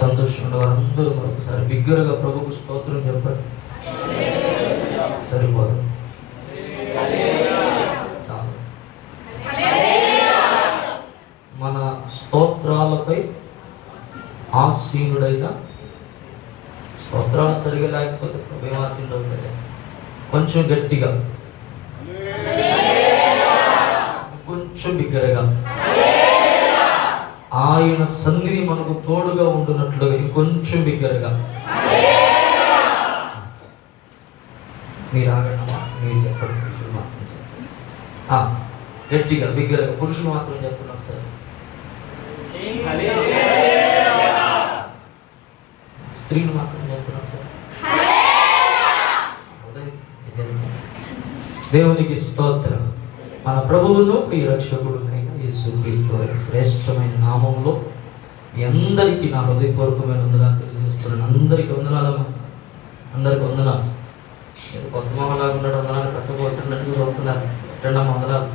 సంతోషంగా వారందరూ మరొకసారి బిగ్గరగా ప్రభుకు స్తోత్రం చెప్పండి. సరిపోదు, చాలు. మన స్తోత్రాలపై ఆసీనుడైన, స్తోత్రాలు సరిగా లేకపోతే ప్రభు ఆసీనుడు అవుతాయి. కొంచెం గట్టిగా, కొంచెం బిగ్గరగా, ఆయన సన్నిధి మనకు తోడుగా ఉంటున్నట్లుగా ఇంకొంచెం బిగ్గరగా. మీరు ఆగండి, మీరు చెప్పండి. పురుషులు మాత్రం చెప్పండి, గట్టిగా బిగ్గరగా. పురుషులు మాత్రం చెప్పండి ఒకసారి. స్త్రీలు మాత్రం చెప్పండి ఒకసారి. దేవునికి స్తోత్రం. మన ప్రభువును ప్రియ రక్షకుడునైన యేసుక్రీస్తు వారి శ్రేష్టమైన నామంలో మీ అందరికీ నా హృదయపూర్వకమైన వందనాలు తెలియజేస్తున్నాను. అందరికీ వందనాలమ్మా, అందరికీ వందనాలు. నేను కొత్త మొహలాగా ఉన్నాడు, వందనాలు పెట్టబోతున్నట్టుగా చదువుతున్నారు. పెట్టండి వందనాలు.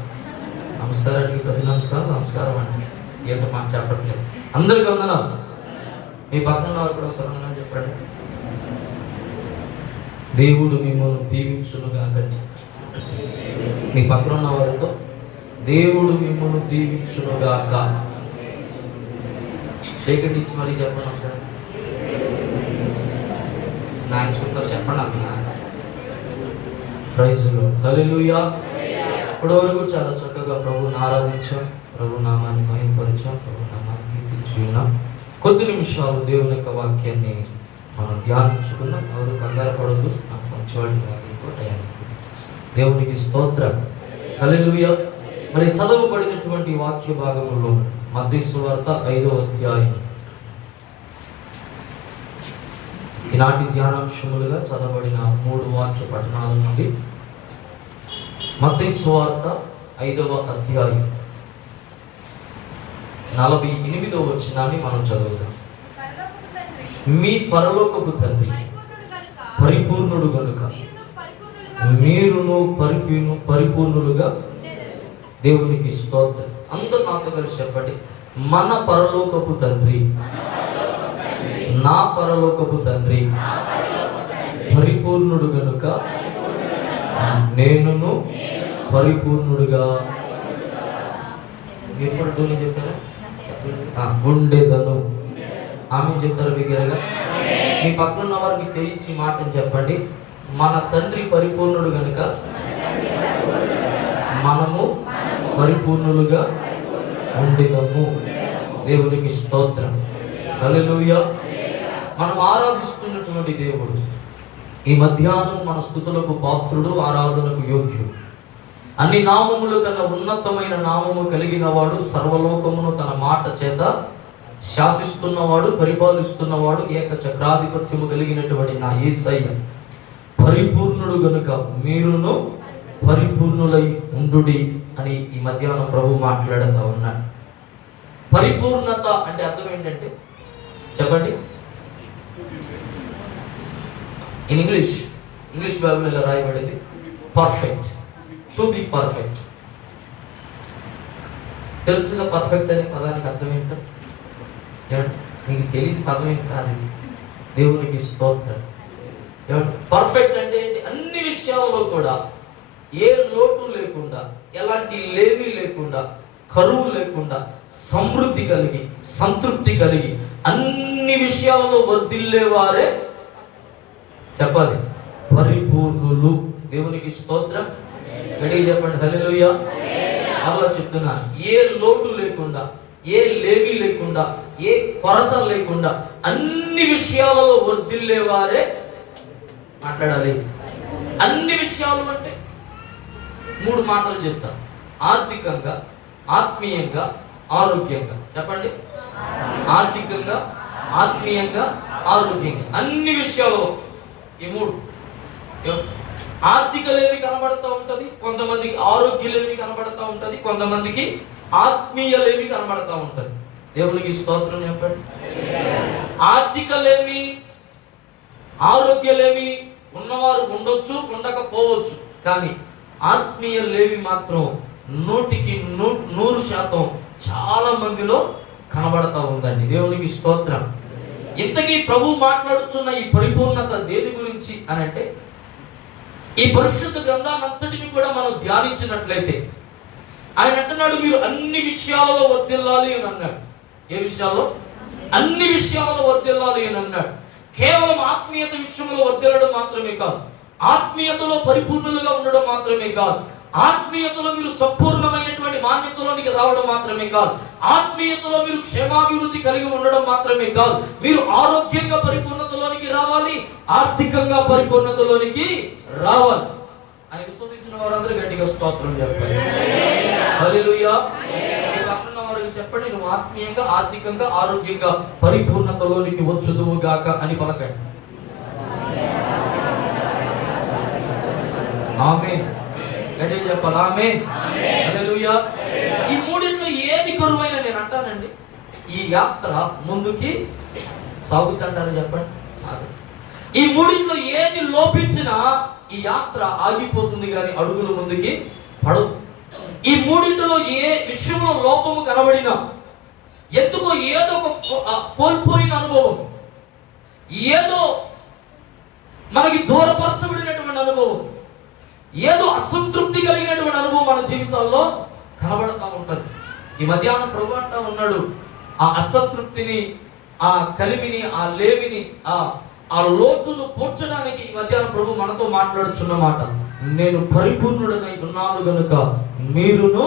నమస్కారానికి ప్రతి నమస్కారం, నమస్కారం అండి. ఏంటో మాట చెప్పట్లేదు. అందరికీ వందనాలు. మీ పక్కన వారు కూడా ఒకసారి వందనాలు చెప్పండి. దేవుడు మిమ్మల్ని దీవించునుగాక. మీ పక్కన ఉన్న వారితో దేవుడు మిమ్మల్ని దీవించునుగాక. షేకండి ఇచ్చి మళ్ళీ చెప్పండి ఒకసారి. నా ఇష్టంతో చెప్పండి అన్న. ప్రైజ్ లార్డ్, హల్లెలూయా. ఇప్పటి వరకు చాలా చక్కగా ప్రభువుని ఆరాధించాం, ప్రభు నామాన్ని మహిమపరిచాం, ప్రభు నామాన్ని కీర్తించి ఉన్నాం. కొద్ది నిమిషాలు దేవుని యొక్క వాక్యాన్ని మనం ధ్యానించుకున్నాం. ఎవరు కంగారు పడద్దు, నాకు మంచివాడిని వాక్యం. దేవునికి స్తోత్రం, హల్లెలూయా. మరి చదవబడినటువంటి వాక్య భాగంలో మత్తయి సువార్త 5వ అధ్యాయం ఈనాటి ధ్యానాంశములుగా చదవబడిన 3 వాక్య పఠనాల నుండి మత్తయి సువార్త 5వ అధ్యాయం 48వ వచనాన్ని మనం చదువుదాం. మీ పరలోకపు తండ్రి పరిపూర్ణుడు గనుక మీరును పరిపూర్ణులుగా. దేవునికి స్తోత్రం. అందరూ నాతో కలిసి చెప్పండి. మన పరలోకపు తండ్రి, నా పరలోకపు తండ్రి పరిపూర్ణుడు గనుక నేనును పరిపూర్ణుడుగా. మీరు కూడా డోని చెప్పారా? ఉండేదను. ఆమె చెప్తారు బిగ్గరగా. మీ పక్కన వారికి చేయించి మాటని చెప్పండి. మన తండ్రి పరిపూర్ణుడు గనుక మనము పరిపూర్ణులుగా ఉండినము. దేవునికి స్తోత్రం, హల్లెలూయా. మనం ఆరాధిస్తున్నటువంటి దేవుడు ఈ మధ్యాహ్నం మన స్తుతులకు పాత్రుడు, ఆరాధనకు యోగ్యుడు. అన్ని నామముల కన్నా ఉన్నతమైన నామము కలిగిన వాడు, సర్వలోకమును తన మాట చేత శాసిస్తున్నవాడు, పరిపాలిస్తున్నవాడు, ఏక చక్రాధిపత్యము కలిగినటువంటి నా యేసయ్య పరిపూర్ణుడు గనుక మీరును పరిపూర్ణులై ఉండుడి అని ఈ మధ్యాహ్నం ప్రభు మాట్లాడుతూ ఉన్నాడు. పరిపూర్ణత అంటే అర్థం ఏంటంటే చెప్పండి. ఇన్ ఇంగ్లీష్ బైబిల్లో రాయబడింది పర్ఫెక్ట్, టు బి పర్ఫెక్ట్. తెలుసుగా పర్ఫెక్ట్ అనే పదానికి అర్థం ఏంటో? మీకు తెలియని పదం ఏం కాదు ఇది. దేవునికి స్తోత్రం. పర్ఫెక్ట్ అంటే ఏంటి? అన్ని విషయాల్లో కూడా ఏ లోటు లేకుండా, ఎలాంటి లేమి లేకుండా, కరువు లేకుండా, సమృద్ధి కలిగి, సంతృప్తి కలిగి, అన్ని విషయాలలో వర్ధిల్లేవారే చెప్పాలి పరిపూర్ణులు. దేవునికి స్తోత్రం. గట్టిగా చెప్పండి హల్లెలూయా. అలా చెప్తున్నా, ఏ లోటు లేకుండా, ఏ లేమి లేకుండా, ఏ కొరత లేకుండా, అన్ని విషయాలలో వర్ధిల్లేవారే మాట్లాడాలి. అన్ని విషయాలు అంటే 3 మాటలు చెప్తా. ఆర్థికంగా, ఆత్మీయంగా, ఆరోగ్యంగా. చెప్పండి. ఆర్థికంగా, ఆత్మీయంగా, ఆరోగ్యంగా, అన్ని విషయాలు ఈ 3. ఆర్థికలేమి కనబడతా ఉంటది, కొంతమందికి ఆరోగ్యలేమి కనబడతా ఉంటది, కొంతమందికి ఆత్మీయలేమి కనబడతా ఉంటది. దేవునికి స్తోత్రం చెప్పండి. ఆర్థికలేమి, ఆరోగ్యలేమి ఉన్నవారు ఉండొచ్చు, ఉండకపోవచ్చు. కానీ ఆత్మీయ లేవి మాత్రం 100% చాలా మందిలో కనబడతా ఉందండి. దేవునికి స్తోత్రం. ఇంతకీ ప్రభు మాట్లాడుతున్న ఈ పరిపూర్ణత దేని గురించి అని అంటే, ఈ పరిశుద్ధ గ్రంథానంతటిని కూడా మనం ధ్యానించినట్లయితే ఆయన అంటున్నాడు, మీరు అన్ని విషయాలలో వర్ధిల్లాలి అని అన్నాడు. ఏ విషయాల్లో? అన్ని విషయాలలో వర్ధిల్లాలి అని అన్నాడు. కేవలం ఆత్మీయత విషయంలో వర్ధిల్లడం మాత్రమే కాదు, ఆత్మీయతలో పరిపూర్ణులుగా ఉండడం మాత్రమే కాదు, ఆత్మీయతలో మీరు సంపూర్ణమైనటువంటి మాన్యతలోనికి రావడం మాత్రమే కాదు, ఆత్మీయతలో మీరు క్షేమాభివృద్ధి కలిగి ఉండడం మాత్రమే కాదు, మీరు ఆరోగ్యంగా పరిపూర్ణతలోనికి రావాలి, ఆర్థికంగా పరిపూర్ణతలోనికి రావాలి అని విశ్వసించిన వారందరూ గట్టిగా స్తోత్రం చెప్పండి. హల్లెలూయా. ఈ పక్కన వారికి చెప్పండి, నువ్వు ఆత్మీయంగా, ఆర్థికంగా, ఆరోగ్యంగా పరిపూర్ణతలోనికి వచ్చుదువు గాక అని పలకండి. ఆమేన్. గట్టిగా చెప్పాలి ఆమేన్. హల్లెలూయా. ఈ మూడింట్లో ఏది కరువైన నేను అంటానండి, ఈ యాత్ర ముందుకి సాగుతుంటారు చెప్పండి, సాగు. ఈ మూడింట్లో ఏది లోపించినా ఈ యాత్ర ఆగిపోతుంది కానీ అడుగులు ముందుకి పడవు. ఈ మూడింటిలో ఏ విషయంలో లోపము కనబడినా, ఎందుకో ఏదో ఒక కోల్పోయిన అనుభవం, ఏదో మనకి దూరపరచబడినటువంటి అనుభవం, ఏదో అసంతృప్తి కలిగినటువంటి అనుభవం మన జీవితాల్లో కనబడతా ఉంటుంది. ఈ మధ్యాహ్నం ప్రభు అంటా ఉన్నాడు, ఆ అసంతృప్తిని, ఆ కలిమిని, ఆ లేమిని, ఆ లోటును పూడ్చడానికి ఈ మధ్యాహ్నం ప్రభు మనతో మాట్లాడుతున్న మాట, నేను పరిపూర్ణుడనై ఉన్నాను గనుక మీరును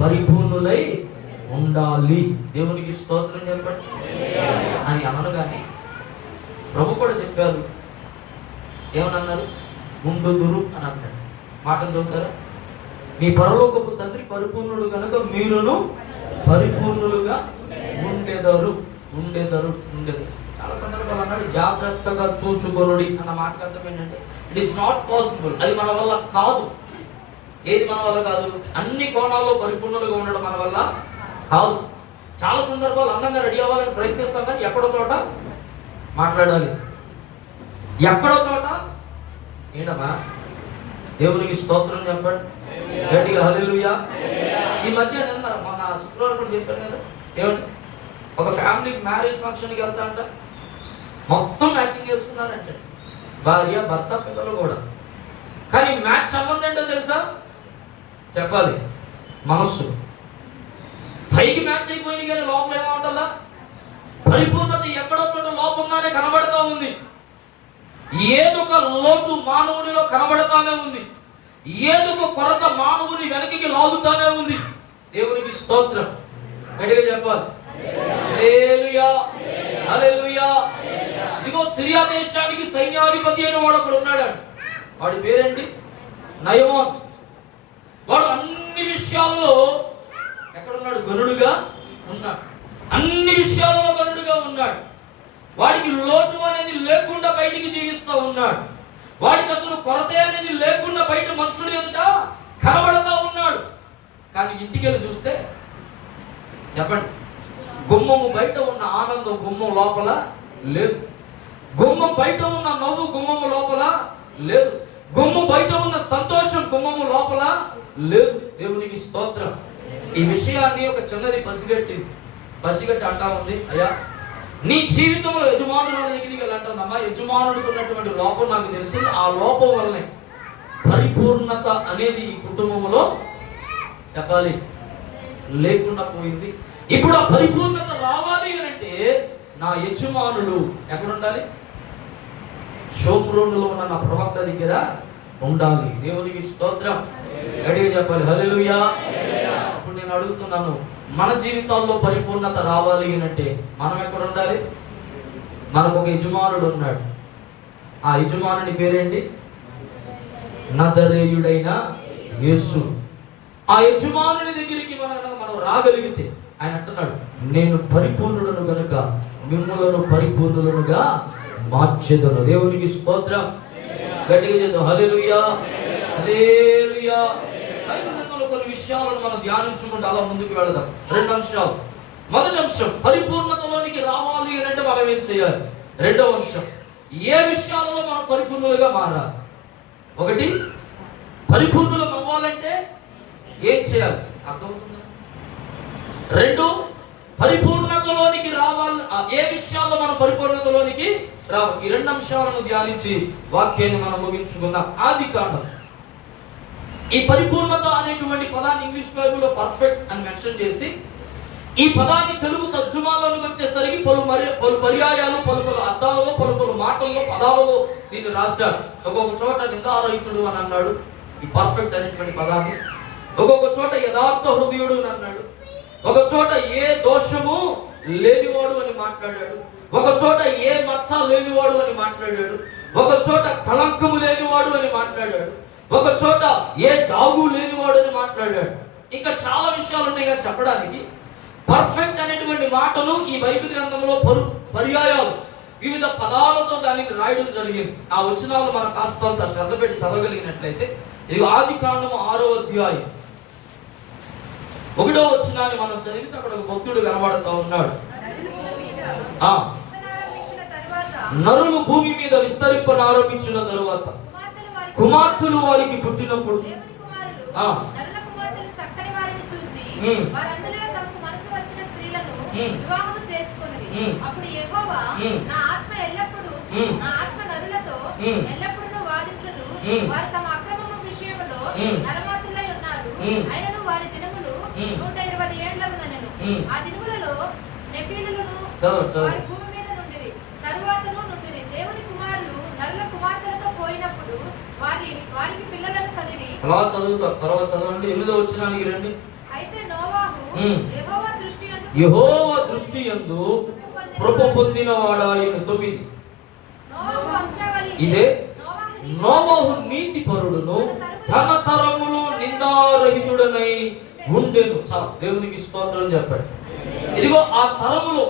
పరిపూర్ణులై ఉండాలి. దేవునికి స్తోత్రం చెప్పండి అని అనగానే ప్రభు కూడా చెప్పారు. ఏమన్నారు? ఉండుదురు అని అన్నాడు. మాట చదువుతారా? మీ పరలోకపు తండ్రి పరిపూర్ణుడు కనుక మీరును పరిపూర్ణులుగా ఉండెదరు. చాలా సందర్భాలు అన్నాడు, జాగ్రత్తగా చూచుకొనుడి అన్న మాటకు అర్థం ఏంటంటే, ఇట్ ఈస్ నాట్ పాసిబుల్. అది మన వల్ల కాదు. ఏది మన వల్ల కాదు? అన్ని కోణాల్లో పరిపూర్ణులుగా ఉండడం మన వల్ల కాదు. చాలా సందర్భాలు అందంగా రెడీ అవ్వాలని ప్రయత్నిస్తాం, కానీ ఎక్కడో చోట మాట్లాడాలి, ఎక్కడో చోట ఏంటమ్మా. దేవునికి స్తోత్రం చెప్పండి గట్టిగా హల్లెలూయా. ఈ మధ్య మొన్న శుక్రవారం కూడా చెప్పాను కదా, ఏమండి, ఒక ఫ్యామిలీ మ్యారేజ్ ఫంక్షన్కి వెళ్తా అంట, మొత్తం మ్యాచింగ్ చేసుకున్నారంటే, భార్య, భర్త, పిల్లలు కూడా. కానీ మ్యాచ్ సంబంధం ఏంటో తెలుసా? చెప్పాలి, మనస్సు. పైకి మ్యాచ్ అయిపోయింది కానీ లోపల ఏమంటుందా? పరిపూర్ణత ఎక్కడో చోట లోపంగానే కనబడతా ఉంది. ఏదో ఒక లోటు మానవునిలో కనబడతానే ఉంది, ఏదో ఒక కొరత మానవుని వెనక్కి లాగుతానే ఉంది. దేవునికి స్తోత్రం గట్టిగా చెప్పాలి. హల్లెలూయా, హల్లెలూయా. ఇదిగో సిరియా దేశానికి సైన్యాధిపతి అయిన వాడు ఒకడు ఉన్నాడు. వాడి పేరేంటి? నయమాన్. వాడు అన్ని విషయాల్లో ఎక్కడున్నాడు? గనుడుగా ఉన్నాడు. అన్ని విషయాలలో గనుడుగా ఉన్నాడు. వాడికి లోటు అనేది లేకుండా బయటికి జీవిస్తూ ఉన్నాడు. వాడికి అసలు కొరత అనేది లేకుండా బయట మనుషుడు ఎదుట కనబడతా ఉన్నాడు. కానీ ఇంటికి వెళ్ళి చూస్తే చెప్పండి, గుమ్మము బయట ఉన్న ఆనందం గుమ్మం లోపల లేదు, గుమ్మం బయట ఉన్న నవ్వు గుమ్మము లోపల లేదు, గుమ్మం బయట ఉన్న సంతోషం గుమ్మము లోపల లేదు. దేవునికి స్తోత్రం. ఈ విషయాన్ని ఒక చిన్నది పసిగట్టి అంటా ఉంది, అయ్యా నీ జీవితంలో యజమానుల దగ్గరికి వెళ్ళంటానమ్మా, యజమానుడికి ఉన్నటువంటి లోపం నాకు తెలిసింది, ఆ లోపం వల్లనే పరిపూర్ణత అనేది ఈ కుటుంబంలో చెప్పాలి లేకుండా పోయింది. ఇప్పుడు ఆ పరిపూర్ణత రావాలి అని అంటే నా యజమానుడు ఎక్కడుండాలి? షోమ్రోనులో ఉన్న నా ప్రవక్త దగ్గర ఉండాలి. దేవునికి స్తోత్రం గట్టిగా చెప్పాలి హల్లెలూయా. ఇప్పుడు నేను అడుగుతున్నాను, మన జీవితాల్లో పరిపూర్ణత రావాలి అంటే మనం ఎక్కడ ఉండాలి? మనకు ఒక యజమానుడు ఉన్నాడు. ఆ యజమానుని పేరేంటి? నజరేయుడైన యేసు. ఆ యజమానుని దగ్గరికి మనం రాగలిగితే ఆయన అంటున్నాడు, నేను పరిపూర్ణుడను గనుక మిమ్ములను పరిపూర్ణులనుగా మార్చెదను. దేవునికి స్తోత్రం గట్టిగా చేద్దాం హల్లెలూయా, హల్లెలూయా. కొన్ని విషయాలను మనం ధ్యానించుకుంటూ అలా ముందుకు వెళదాం. 2 అంశాలు. మొదటి అంశం, పరిపూర్ణతలోనికి రావాలి అంటే మనం ఏం చేయాలి? రెండవ అంశం, ఏ విషయాలలో మనం పరిపూర్ణులుగా మారాలి? ఒకటి, పరిపూర్ణులం అవ్వాలంటే ఏం చేయాలి? అర్థమవుతుందా? 2, పరిపూర్ణతలోనికి రావాలి. ఏ విషయాల్లో మనం పరిపూర్ణతలోనికి రావాలి? ఈ 2 అంశాలను ధ్యానించి వాక్యాన్ని మనం ముగించుకుందాం. ఆదికాండం. ఈ పరిపూర్ణత అనేటువంటి పదాన్ని ఇంగ్లీష్ బైబిల్లో పర్ఫెక్ట్ అని మెన్షన్ చేసి, ఈ పదాన్ని తెలుగు తర్జుమాలోకి వచ్చేసరికి పలు పర్యాయాలు, పలు అర్థాలలో, పలు మాటల్లో, పదాలలో దీన్ని రాశారు. ఒక్కొక్క చోట నిందారహితుడు అని అన్నాడు ఈ పర్ఫెక్ట్ అనేటువంటి పదాన్ని. ఒక్కొక్క చోట యథార్థ హృదయుడు అని అన్నాడు. ఒక చోట ఏ దోషము లేనివాడు అని మాట్లాడాడు. ఒక చోట ఏ మచ్చ లేనివాడు అని మాట్లాడాడు. ఒక చోట కళంకము లేనివాడు అని మాట్లాడాడు. ఒక చోట ఏ డాగు లేనివాడు అని మాట్లాడాడు. ఇంకా చాలా విషయాలు ఉన్నాయి కానీ చెప్పడానికి. పర్ఫెక్ట్ అనేటువంటి మాటను ఈ బైబిల్ గ్రంథంలో పర్యాయాలు వివిధ పదాలతో దానిని రాయడం జరిగింది. ఆ వచనాలు మనం కాస్తంత శ్రద్ధ పెట్టి చదవగలిగినట్లయితే, ఇది ఆదికాండము 6వ అధ్యాయం 1వ వచనాన్ని మనం చదివితే అక్కడ ఒక భక్తుడు కనబడుతూ ఉన్నాడు. నరులు భూమి మీద విస్తరింపనారంభించిన తరువాత కుమార్తెలు వారికి పుట్టినప్పుడు వివాహము చేసుకొనిరి. అప్పుడు యెహోవా, నా ఆత్మ ఎల్లప్పుడూ ఎల్లప్పుడూ వాదించదు. వారు తమ అక్రమము విషయంలో నరమాతులై ఉన్నారు. అయినను వారి దినములు 120 ఏండ్లగునెను. ఆ దినములలో నెఫీలులను వారి భూమి మీద నుండిరి, తరువాతను నుండిరి. దేవుని కుమారులు నరుల కుమార్తెలతో పోయినప్పుడు వారికి పిల్లలను కనిరి. అలా చదువుతా. తర్వాత చదవండి 8వ వచనానికి రండి. అయితే నోవాహు యెహోవా దృష్టి యందు కృప పొందిన వాడాయను. 9. ఇదే నోవాహు నీతిపరుడును తన తరములో నిందారహితుడనై ఉండెను. చాలా దేవునికి స్తోత్రం చెప్పాడు. ఇదిగో ఆ తరములో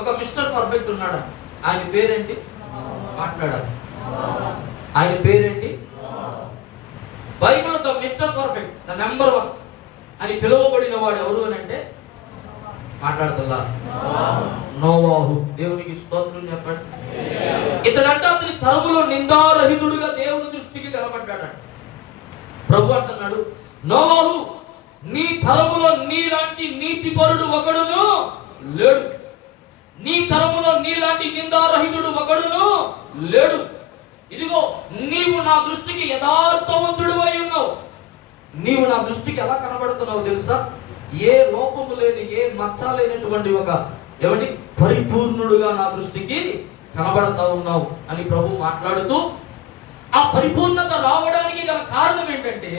ఒక మిస్టర్ పర్ఫెక్ట్ ఉన్నాడు. ఆయన పేరేంటి? మాట్లాడాలి. ఆయన పేరేంటి? Bible the mister perfect, the number 1 అని పిలువబడిన వాడు ఎవరు అని అంటే మాట్లాడుతుందా? నోవాహు. దేవునికి స్తోత్రం చెప్పండి. ఇతడంటే అతని తరములో నిందారహితుడుగా దేవుని దృష్టికి కనబడ్డాడు. ప్రభు అంటున్నాడు, నోవాహు, నీ తరములో నీలాంటి నీతిపరుడు ఒకడును లేడు. నీ తరములో నీలాంటి నిందారహితుడు ఒకడును లేడు. ఇదిగో నీవు నా దృష్టికి యథార్థవంతుడు అయి ఉన్నావు. నీవు నా దృష్టికి ఎలా కనబడుతున్నావు తెలుసా? ఏ లోపము లేని, ఏ మచ్చ లేనటువంటి ఒక ఏమండి పరిపూర్ణుడుగా నా దృష్టికి కనబడతా ఉన్నావు అని ప్రభు మాట్లాడుతూ, ఆ పరిపూర్ణత రావడానికి గల కారణం ఏంటంటే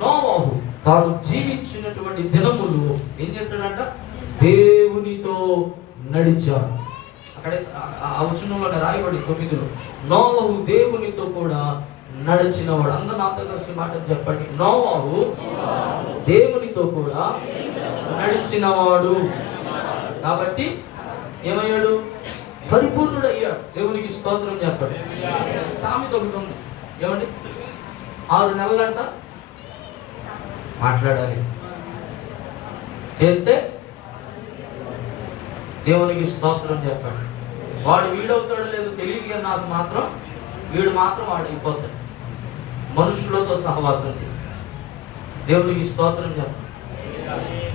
నోవాహు తాను జీవించినటువంటి దినములు ఏం చేశాడంట? దేవునితో నడిచాడు. అక్కడే ఆ వచనంలో రాయబడి 9లో నోవాహు దేవునితో కూడా నడిచినవాడు. అందరూ నాతో కలిసి మాట చెప్పండి. నోవాహు దేవునితో కూడా నడిచినవాడు. కాబట్టి ఏమయ్యాడు? పరిపూర్ణుడు అయ్యాడు. దేవునికి స్తోత్రం చెప్పండి. సామెత ఒకటి ఉంది, ఏమండి? 6 నెలలంట మాట్లాడాలి, చేస్తే దేవునికి స్తోత్రం చెప్పండి. వాడు వీడవుతాడో లేదో తెలియదు కానీ నాకు మాత్రం వీడు మాత్రం వాడు అయిపోతాడు. మనుషులతో సహవాసం చేస్తాడు. దేవునికి స్తోత్రం చెప్పండి.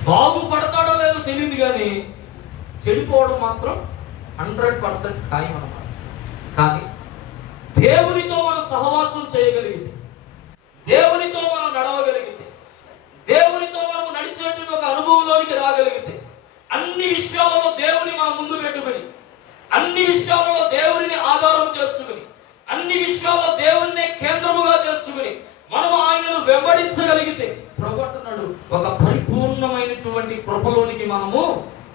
బాగుపడతాడో లేదో తెలియదు కానీ చెడిపోవడం మాత్రం 100% ఖాయం అన్నమాట. కానీ దేవునితో మనం సహవాసం చేయగలిగితే, దేవునితో మనం నడవగలిగితే, దేవునితో మనం నడిచేటువంటి ఒక అనుభవంలోనికి రాగలిగితే, అన్ని విషయాలలో దేవుని మనం ముందు పెట్టుకుని, అన్ని విషయాలలో దేవుని ఆధారం చేసుకుని, అన్ని విషయాల్లో దేవుణ్ణే కేంద్రముగా చేసుకుని మనం ఆయనను వెంబడించగలిగితే, ప్రభు అంటున్నాడు, ఒక పరిపూర్ణమైనటువంటి కృపలోనికి మనము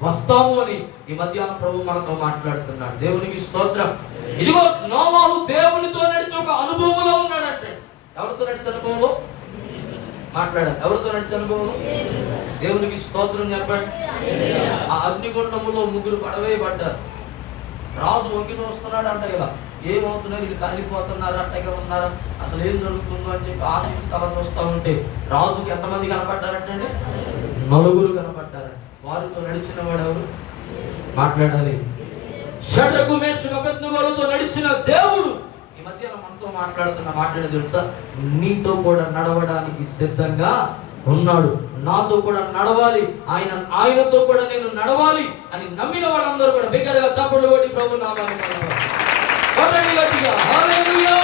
వస్తాము అని ఈ మధ్యాహ్నం ప్రభు మనతో మాట్లాడుతున్నాడు. దేవునికి స్తోత్రం. ఇదిగో నోవాహు దేవునితో నడిచే ఒక అనుభవంలో ఉన్నాడంటే, ఎవరితో నడిచే అనుభవంలో మాట్లాడాలి. ఎవరితో నడిచే అనుభవంలో? దేవునికి స్తోత్రం చెప్పండి. ఆ అగ్నిగుండములో 3 పడవేయబడ్డారు. రాజు వంగి వస్తున్నాడు అంట కదా, ఏమవుతున్నాయి, వీళ్ళు కాలిపోతున్నారు, అట్టగా ఉన్నారా, అసలు ఏం జరుగుతుందో అని చెప్పి ఆశించి తలని వస్తూ ఉంటే రాజుకి ఎంతమంది కనపడ్డారంటే 4 కనపడ్డారంట. వారితో నడిచిన వాడు ఎవరు? మాట్లాడాలి. షడ్రకు మేషకు అబేద్నెగోలతో నడిచిన దేవుడు ఈ మధ్య మనతో మాట్లాడుతున్న మాట్లాడి తెలుసా? నీతో కూడా నడవడానికి సిద్ధంగా ఉన్నాడు, నాతో కూడా నడవాలి, ఆయనతో కూడా నేను నడవాలి అని నమ్మిన వాళ్ళందరూ కూడా బిగ్గరగా చప్పట్లు కొట్టి ప్రభు నామాన్ని హల్లెలూయా.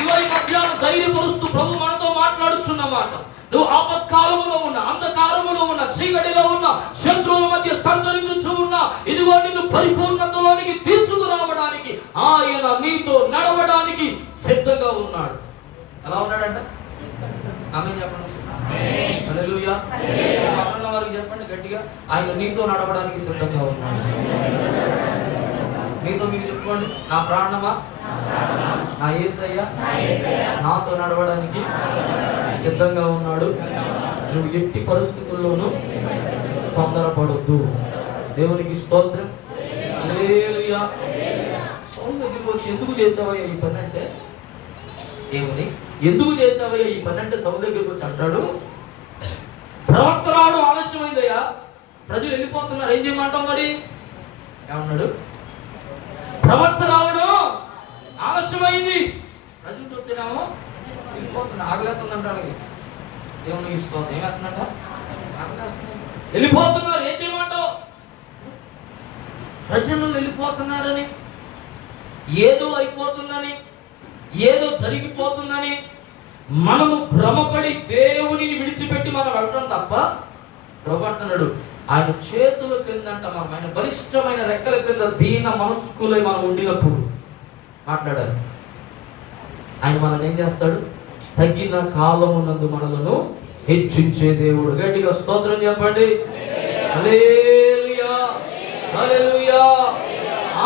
ఈ మధ్యాహ్నం ధైర్యపరుస్తూ ప్రభు మనతో మాట్లాడుచున్నమాట. నువ్వు ఆపత్కాలములో ఉన్న, అంధకారములో ఉన్న, చీకటిలో ఉన్న, శత్రువుల మధ్య సంచరించుచు ఉన్న, ఇదిగో నిన్ను పరిపూర్ణతలోనికి తీసుకురావడానికి, ఆయన నీతో నడవడానికి సిద్ధంగా ఉన్నాడు. ఎలా ఉన్నాడంట? ఆమేన్ చెప్పండి. హల్లెలూయా. పక్కన వారికి చెప్పండి గట్టిగా, ఆయన నీతో నడవడానికి సిద్ధంగా ఉన్నాడు. మీతో మీకు చెప్పుకోండి, నా ప్రాణమా, నా యేసయ్య నాతో నడవడానికి సిద్ధంగా ఉన్నాడు. నువ్వు ఎట్టి పరిస్థితుల్లోనూ తొందరపడొద్దు. దేవునికి స్తోత్రం. హల్లెలూయా. సౌలు దగ్గరికి వచ్చి ఎందుకు చేసావయ్యా ఈ పని అంటే, దేవుని ఎందుకు చేసావయ్యా ఈ పని అంటే సౌలు దగ్గరికి వచ్చి అంటాడు, ప్రవక్త రావడం ఆలస్యమైందయ్యా, ప్రజలు వెళ్ళిపోతున్నారు, ఏం చేయమంటావు మరి? ఏమన్నాడు? ప్రవక్త రావడం ఆలస్యమైంది, ప్రజలు చూస్తేనేమో వెళ్ళిపోతున్నా, ఆగలేస్తుందంట. అలాగే దేవునికి స్తోత్రం. ఏమవుతుందంట? ఆగలేస్తుంది, వెళ్ళిపోతున్నారు, ఏం చేయమంటావు? ప్రజలు వెళ్ళిపోతున్నారని, ఏదో అయిపోతుందని, ఏదో జరిగిపోతుందని మనము భ్రమపడి దేవునిని విడిచిపెట్టి మనం వెళ్ళడం తప్ప, ప్రభు అంటున్నాడు ఆయన చేతుల క్రిందంట మనం, ఆయన బలిష్టమైన రెక్కల క్రింద దీన మనస్కులై మనం ఉండినప్పుడు మాట్లాడాలి. ఆయన మనల్ని ఏం చేస్తాడు? తగిన కాలమునందు మనలను హెచ్చించే దేవుడు. గట్టిగా స్తోత్రం చెప్పండి. హల్లెలూయా, హల్లెలూయా.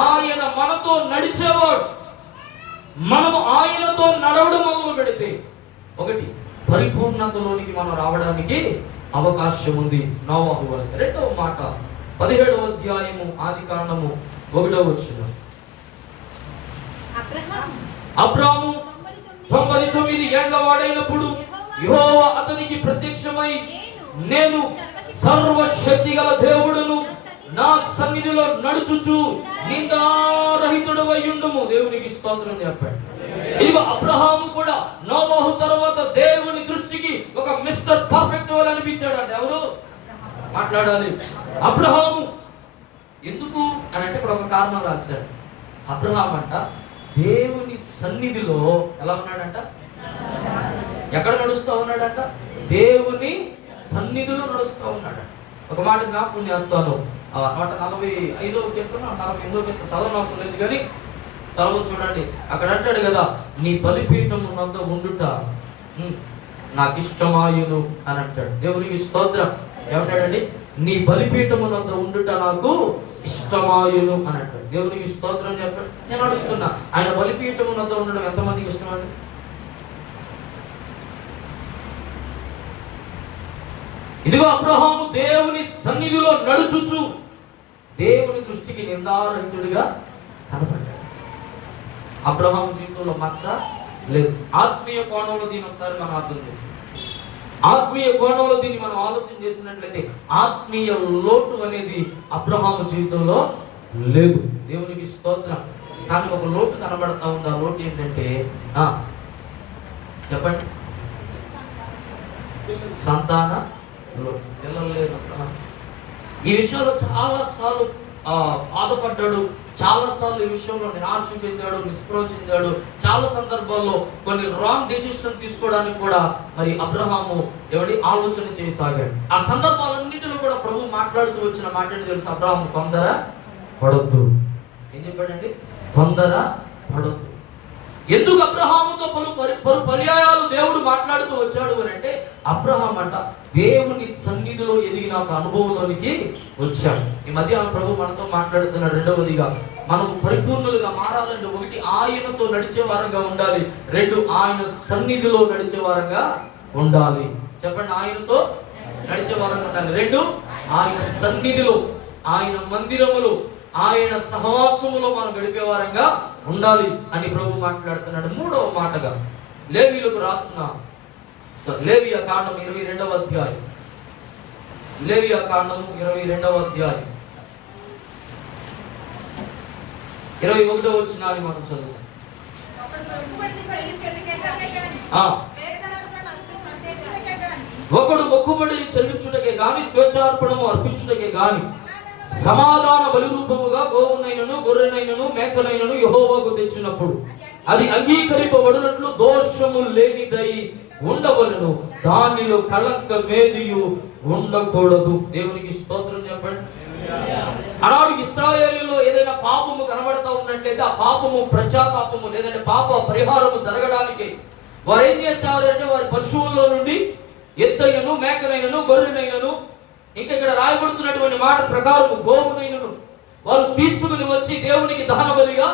ఆయన మనతో నడిచేవాడు. మనము ఆయనతో నడవడం మొదలు పెడితే, ఒకటి పరిపూర్ణతలోనికి మనం రావడానికి అవకాశం ఉంది. నోవహు వలె. రెండవ మాట 17వ అధ్యాయము ఆదికాండము 1వ వచనం. అబ్రాము 99 ఏళ్ల వాడైనప్పుడు యెహోవా అతనికి ప్రత్యక్షమై, నేను సర్వశక్తిగల దేవుడును, నా సన్నిధిలో నడుచుచు నిందారహితుడవై ఉండుము. దేవునికి స్తోత్రం చెప్పాడు. ఇదిగో అబ్రహాము కూడా నోవహు తర్వాత దేవుని దృష్టికి ఒక మిస్టర్ పర్ఫెక్ట్ వాళ్ళు అనిపించాడంట. ఎవరు మాట్లాడాలి? అబ్రహాము. ఎందుకు అని అంటే ఇక్కడ ఒక కారణం రాశాడు. అబ్రహాం అంట దేవుని సన్నిధిలో ఎలా ఉన్నాడంట? ఎక్కడ నడుస్తూ ఉన్నాడంట? దేవుని సన్నిధిలో నడుస్తూ ఉన్నాడు. ఒక మాట జ్ఞాపకం చేస్తాను. 145వ కీర్తన 48వ కీర్తన చదవనవసరం అవసరం లేదు, కానీ తర్వాత చూడండి, అక్కడ అంటాడు కదా, నీ బలిపీఠం వద్ద ఉండుట నాకు ఇష్టమాయును అని అంటాడు. దేవునికి స్తోత్రం. ఏమంటాడండి? నీ బలిపీఠం వద్ద ఉండుట నాకు ఇష్టమాయును అని అంటాడు. దేవునికి స్తోత్రం చెప్పాడు. నేను అడుగుతున్నా, ఆయన బలిపీఠం వద్ద ఉండడం ఎంతమందికి ఇష్టం అండి? ఇదిగో అబ్రహాము దేవుని సన్నిధిలో నడుచుచు దేవుని దృష్టికి నిందారహితుడిగా కనపడ్డాడు. అబ్రహాము జీవితంలో మచ్చ లేదు. ఆత్మీయ కోణంలో దీన్ని ఒకసారి మనం అర్థం చేస్తాం. ఆత్మీయ కోణంలో దీన్ని మనం ఆలోచన చేసినట్లయితే ఆత్మీయ లోటు అనేది అబ్రహాము జీవితంలో లేదు. దేవునికి స్తోత్రం. కానీ ఒక లోటు కనబడతా ఉంది. ఆ లోటు ఏంటంటే చెప్పండి, సంతాన లోటు. పిల్లలు లేదు అబ్రహాము. ఈ విషయంలో చాలాసార్లు బాధపడ్డాడు, చాలాసార్లు ఈ విషయంలో నిరాశ చెందాడు, నిస్పృహ చెందాడు. చాలా సందర్భాల్లో కొన్ని రాంగ్ డెసిషన్ తీసుకోవడానికి కూడా మరి అబ్రహాము ఆలోచన చేయసాగాడు. ఆ సందర్భాలన్నింటిలో కూడా ప్రభు మాట్లాడుతూ వచ్చిన మాట ఏంటి తెలుసు? అబ్రహాము తొందర పడొద్దు. ఏం చెప్పాడండి? తొందర పడొద్దు. ఎందుకు అబ్రహాముతో పలు పర్యాయాలు దేవుడు మాట్లాడుతూ వచ్చాడు అని అంటే, అబ్రహాం అంట దేవుని సన్నిధిలో ఎదిగిన ఒక అనుభవంలోనికి వచ్చాడు. ఈ మధ్య ప్రభు మనతో మాట్లాడుతున్న రెండవదిగా, మనం పరిపూర్ణులుగా మారాలంటే ఒకటి ఆయనతో నడిచే వారంగా ఉండాలి, రెండు ఆయన సన్నిధిలో నడిచే వారంగా ఉండాలి. చెప్పండి, ఆయనతో నడిచే వారంగా ఉండాలి, రెండు ఆయన సన్నిధిలో, ఆయన మందిరములో, ఆయన సహవాసములో మనం గడిపే వారంగా ఉండాలి అని ప్రభు మాట్లాడుతున్నాడు. మూడవ మాటగా లేవీయులకు రాసిన లేవియా కాండం 22వ అధ్యాయం, లేవియా కాండము 22వ అధ్యాయం 21వ వచనాన్ని మనం చదువుతాం. ఒకడు మొక్కుబడిని చెల్లించుటకే గాని స్వేచ్ఛార్పణము అర్పించుటకే గాని సమాధాన బలి రూపముగా గోవునైనను గొర్రెనైనను మేకనైనను యెహోవాకు తెచ్చినప్పుడు అది అంగీకరింపబడినట్లు దోషము లేనిదై ఉండవలెను, దానిలో కళంకమేదియు ఉండకూడదు. దేవునికి స్తోత్రం చెప్పండి. ఆనాడు ఇశ్రాయేలులో ఏదైనా పాపము కనబడతా ఉన్నట్లయితే ఆ పాపము ప్రజాతాపము లేదంటే పాప పరిహారము జరగడానికి వారు ఏం చేస్తారు అంటే వారి పశువుల్లో నుండి ఎద్దైనను మేకనైనను గొర్రెనైనను ఇంకా ఇక్కడ రాయబడుతున్నటువంటి మాట ప్రకారము గోవునైనను వాళ్ళు తీసుకుని వచ్చి దేవునికి దహన బలిగా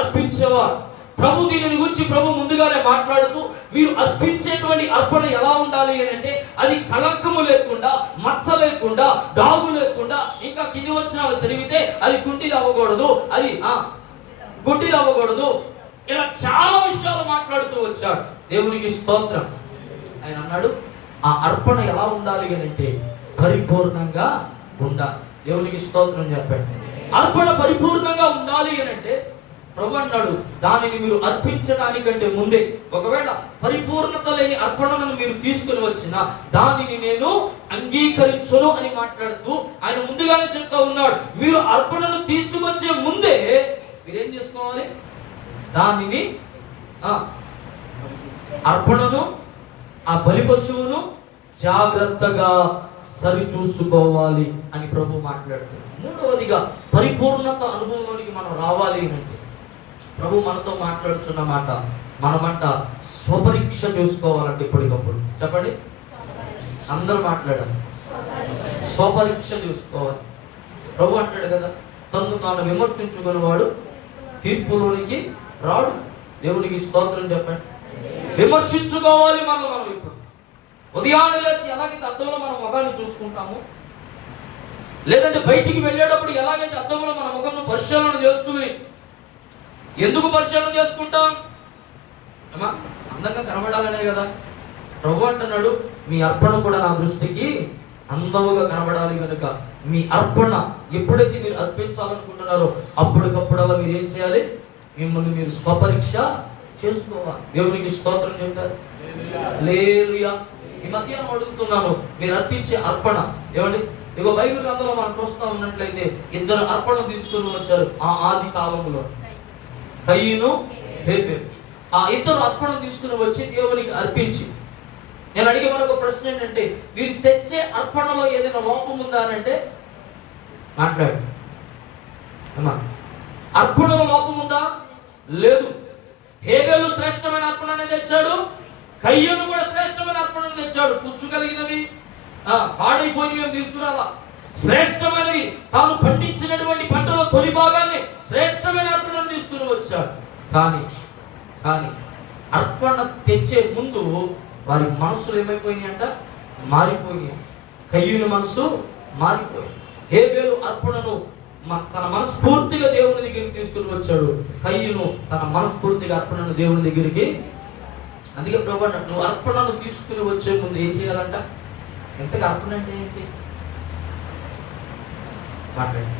అర్పించేవారు. ప్రభు దీనిని గురించి ప్రభు ముందుగానే మాట్లాడుతూ మీరు అర్పించేటువంటి అర్పణ ఎలా ఉండాలి అని అంటే అది కళంకము లేకుండా, మచ్చ లేకుండా, డాగు లేకుండా, ఇంకా కింది వచనాలు చదివితే అది కుంటిది అవ్వకూడదు, అది గుడ్డిది అవ్వకూడదు, ఇలా చాలా విషయాలు మాట్లాడుతూ వచ్చాడు. దేవునికి స్తోత్రం. ఆయన అన్నాడు ఆ అర్పణ ఎలా ఉండాలి అని అంటే పరిపూర్ణంగా ఉండాలి. దేవునికి స్తోత్రం చెప్పండి. అర్పణ పరిపూర్ణంగా ఉండాలి అని అంటే ప్రభు అన్నాడు దానిని మీరు అర్పించడానికంటే ముందే ఒకవేళ పరిపూర్ణత లేని అర్పణను మీరు తీసుకుని వచ్చిన దానిని నేను అంగీకరించను అని మాట్లాడుతూ ఆయన ముందుగానే చెప్తా ఉన్నాడు. మీరు అర్పణను తీసుకొచ్చే ముందే మీరేం చేసుకోవాలి? దానిని అర్పణను ఆ బలి పశువును జాగ్రత్తగా సరిచూసుకోవాలి అని ప్రభు మాట్లాడుతుంది. మూడవదిగా పరిపూర్ణత అనుభవంలోనికి మనం రావాలి అంటే ప్రభు మనతో మాట్లాడుతున్న మాట మనమంట స్వపరీక్ష చేసుకోవాలంటే ఇప్పటికప్పుడు. చెప్పండి, అందరూ మాట్లాడాలి. స్వపరీక్ష చూసుకోవాలి. ప్రభు అంటాడు కదా తను తాను విమర్శించుకుని వాడు తీర్పులోనికి రాడు. దేవునికి స్తోత్రం చెప్పండి. విమర్శించుకోవాలి మనం ఇప్పుడు ఉదయాన్నే లేచి ఎలాగైతే అద్దంలో మన ముఖాన్ని చూసుకుంటాము, లేదంటే బయటికి వెళ్ళేటప్పుడు ఎలాగైతే అద్దంలో మన ముఖంను పరిశీలన చేస్తుంది. ఎందుకు పరిశీలన చేసుకుంటాం? అమ్మా అందంగా కనబడాలనే కదా. ప్రభు అంటున్నాడు మీ అర్పణ కూడా నా దృష్టికి అందముగా కనబడాలి కనుక మీ అర్పణ ఎప్పుడైతే మీరు అర్పించాలనుకుంటున్నారో అప్పటికప్పుడల్లా మీరు ఏం చేయాలి? మిమ్మల్ని మీరు స్వపరీక్ష చేసుకోవాలి. దేవునికి స్తోత్రం చెప్తారు. హల్లెలూయా. ఈ మధ్యాహ్నం అడుగుతున్నాను మీరు అర్పించే అర్పణ ఏమండి? ఇగో బైబిల్ గ్రంథంలో మనం చూస్తా ఉన్నట్లయితే ఇద్దరు అర్పణ తీసుకుని వచ్చారు ఆ ఆది కాలంలో, కయీను హేబెలు. ఆ ఇద్దరు అర్పణ తీసుకుని వచ్చి దేవునికి అర్పించి నేను అడిగే మనకు ప్రశ్న ఏంటంటే మీరు తెచ్చే అర్పణలో ఏదైనా లోపం ఉందా అని అంటే మాట్లాడు అమ్మా. అర్పణలో లోపం ఉందా? లేదు. హేబెలు శ్రేష్టమైన అర్పణని తెచ్చాడు, కయ్యూను కూడా శ్రేష్టమైన అర్పణను తెచ్చాడు. పుచ్చు కలిగినవి పాడైపోయినవి తీసుకురాలా, శ్రేష్టమైనవి తాను పండించినటువంటి పంటలో తొలి భాగాన్ని శ్రేష్టమైన అర్పణను తీసుకుని వచ్చాడు. కానీ అర్పణ తెచ్చే ముందు వారి మనస్సులు ఏమైపోయినాయి అంట? మారిపోయినాయి. కయ్యూను మనసు మారిపోయింది. హేబెలు అర్పణను తన మనస్ఫూర్తిగా దేవుని దగ్గరికి తీసుకుని వచ్చాడు, కయ్యూను తన మనస్ఫూర్తిగా అర్పణను దేవుని దగ్గరికి. అందుకే ప్రభు నువ్వు అర్పణను తీసుకుని వచ్చే ముందు ఏం చేయాలంట? ఎంతగా అర్పణ అంటే ఏంటి మాట్లాడి.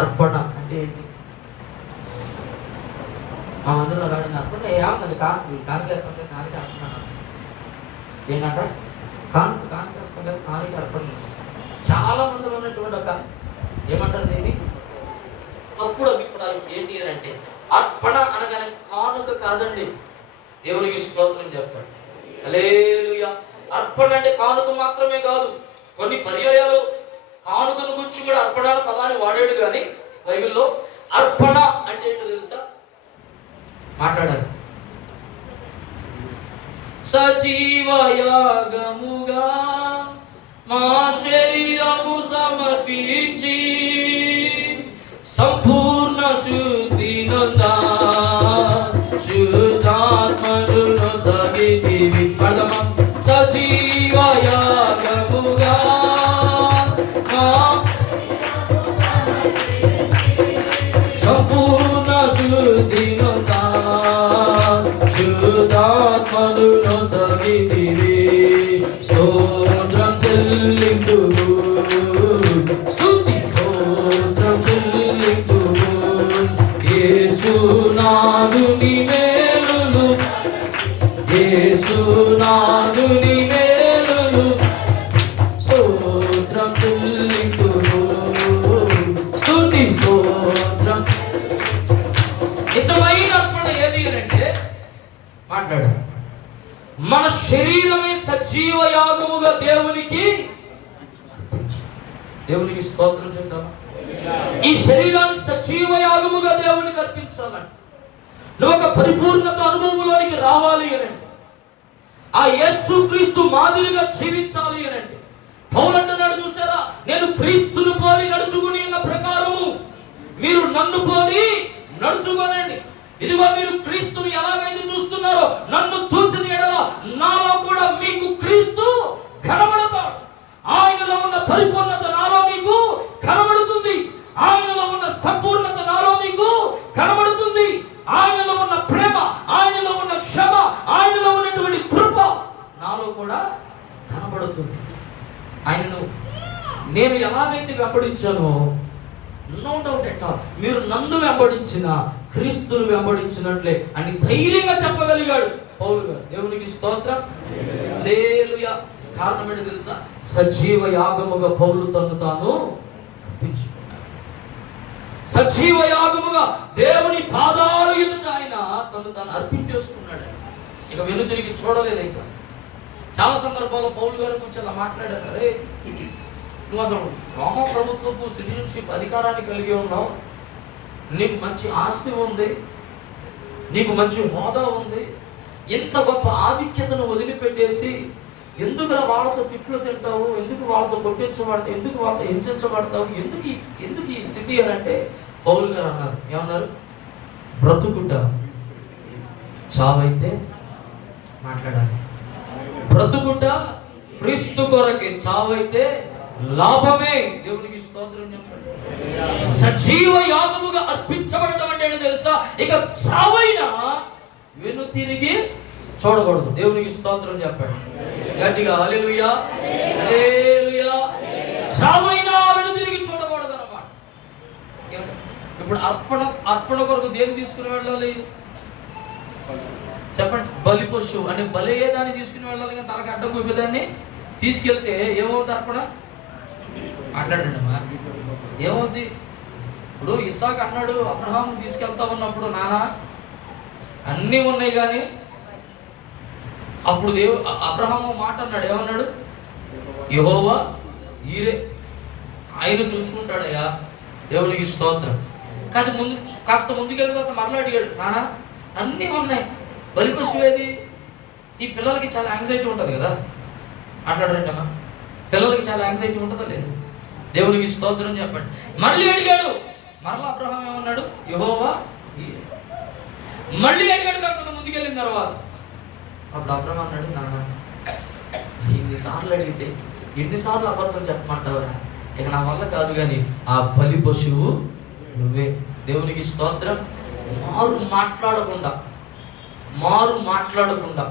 అర్పణ అంటే ఏంటి? మా మందులో అడిగిన అర్పణ ఏమన్నది? కానుక అర్పణ ఏంటంట? కానుక వస్తాం కదా, కానుక అర్పణ. చాలా మందిలో ఉన్నటువంటి ఒక ఏమంటారు దీన్ని తప్పుడు అభిప్రాయం ఏంటి అని అంటే అర్పణ అనగానే కానుక కాదండి. దేవునికి స్తోత్రం చెప్పండి. హల్లెలూయా. అర్పణ అంటే కానుక మాత్రమే కాదు, కొన్ని పర్యాయాలు కానుకను గురించి కూడా అర్పణ పదాన్ని వాడాడు. కానీ బైబిల్లో అర్పణ అంటే ఏంటో తెలుసా? మాట్లాడాలి. సజీవయాగముగా మా శరీరము సమర్పించి సంపూర్ణ శుద్ధి నొందా శుద్ధాత్మను సగితివి. సజీవయాగముగా సంపూర్ణ శుద్ధి నొందా శుద్ధాత్మను సగితివి. స్తోత్రం చెల్లింతును స్తుతి స్తోత్రం శరీరమే సజీవ యాగముగా దేవునికి స్తోత్రం చెప్తామా? ఈ శరీరాన్ని సజీవ యాగముగా దేవునికి అర్పించాలంటే నువ్వు ఒక పరిపూర్ణత అనుభవంలోనికి రావాలి అనంటే, ఆ యేసుక్రీస్తు మాదిరిగా జీవించాలి అనంటే, పౌలు అంటున్నాడు చూసారా, నేను క్రీస్తును పోలి నడుచుకుని ఉన్న ప్రకారము మీరు నన్ను పోలి నడుచుకోనండి. ఇదిగో మీరు క్రీస్తుని ఎలాగైతే చూస్తున్నారో నన్ను చూచిన ఎడల నాలో కూడా మీకు క్రీస్తు కనబడతాడు. ఆయనలో ఉన్న పరిపూర్ణత నాలో మీకు కనబడుతుంది. ఆయనలో ఉన్న సంపూర్ణత నాలో మీకు కనబడుతుంది. ఆయనలో ఉన్న ప్రేమ, ఆయనలో ఉన్న క్షమ, ఆయనలో ఉన్నటువంటి కృప నాలో కూడా కనబడుతుంది. ఆయనను నేను ఎలాగైతే వెంబడించానో, నో డౌట్ ఎట్ ఆల్, మీరు నన్ను వెంబడించిన క్రీస్తును వెంబడించినట్లే అని ధైర్యంగా చెప్పగలిగాడు పౌలు గారు. దేవునికి స్తోత్రం, హల్లెలూయా. కారణం ఏంటో తెలుసా? సజీవ యాగముగా పౌలు తను తాను అర్పించుకున్నాడు. సజీవ యాగముగా దేవుని పాదాల ఎదుట ఆయన తను తాను అర్పించేసుకున్నాడు. ఇక వెనుతిరిగి చూడలేదు. ఇంకా చాలా సందర్భాల్లో పౌలు గారి గురించి అలా మాట్లాడారు. అరే, నువ్వు అసలు రోమా ప్రభుత్వపు సిటిజన్షిప్ అధికారాన్ని కలిగి ఉన్నావు, నీకు మంచి ఆస్తి ఉంది, నీకు మంచి హోదా ఉంది, ఇంత గొప్ప ఆధిక్యతను వదిలిపెట్టేసి ఎందుకు వాళ్ళతో తిట్లు తింటావు, ఎందుకు వాళ్ళతో కొట్టించబడతావు, ఎందుకు వాళ్ళతో హింసించబడతావు, ఎందుకు ఈ స్థితి అని అంటే పౌలు గారు అన్నారు. ఏమన్నారు? బ్రతుకుట చావైతే మాట్లాడాలి, బ్రతుకుట క్రీస్తు కొరకే, చావైతే లాభమే. దేవునికి స్తోత్రం చెప్పండి. సజీవ యాగముగా అర్పించబడటం అంటే ఏంటో తెలుసా? ఇక చావైనా వెను తిరిగి చూడకూడదు. దేవునికి స్తోత్రం చెప్పండి గట్టిగా, హల్లెలూయా, హల్లెలూయా. చావైనా వెను తిరిగి చూడకూడదు అన్నమాట. ఇప్పుడు అర్పణ కొరకు దేన్ని తీసుకుని వెళ్ళాలి చెప్పండి? బలి పశువు అంటే బలయ్యేదాన్ని తీసుకుని వెళ్ళాలి, కానీ తనకు అడ్డం కూపేదాన్ని తీసుకెళ్తే ఏమవుతుంది? అర్పణ మాట్లాడండి అమ్మా, ఏమవుద్ది? ఇప్పుడు ఇస్సాకు అన్నాడు, అబ్రహాం తీసుకెళ్తా ఉన్నప్పుడు, నానా అన్నీ ఉన్నాయి కానీ, అప్పుడు అబ్రహాము మాట అన్నాడు. ఏమన్నాడు? యెహోవా ఈరే, ఆయన చూసుకుంటాడయ్యా. దేవునికి స్తోత్రం. కాస్త ముందుకెళ్ళిన తర్వాత మరలా అడిగాడు, నానా అన్నీ ఉన్నాయి, బలి పశువేది? ఈ పిల్లలకి చాలా యాంగ్జైటీ ఉంటుంది కదా, మాట్లాడండి అమ్మా, పిల్లలకి చాలా యాంగ్జైటీ ఉంటుందా లేదు? దేవునికి స్తోత్రం చెప్పండి. మళ్ళీ అడిగాడు, మరలా అబ్రహాం ఏమన్నాడు? యెహోవా ఈరే. మళ్ళీ అడిగాడు కాకుండా ముందుకెళ్ళిన తర్వాత అప్పుడు అబ్రహాం అన్నాడు, నాన్న ఇన్నిసార్లు అడిగితే ఎన్నిసార్లు అబద్ధం చెప్పమంటావురా, ఇక నా వల్ల కాదు, కానీ ఆ బలి పశువు నువ్వే. దేవునికి స్తోత్రం. మారు మాట్లాడకుండా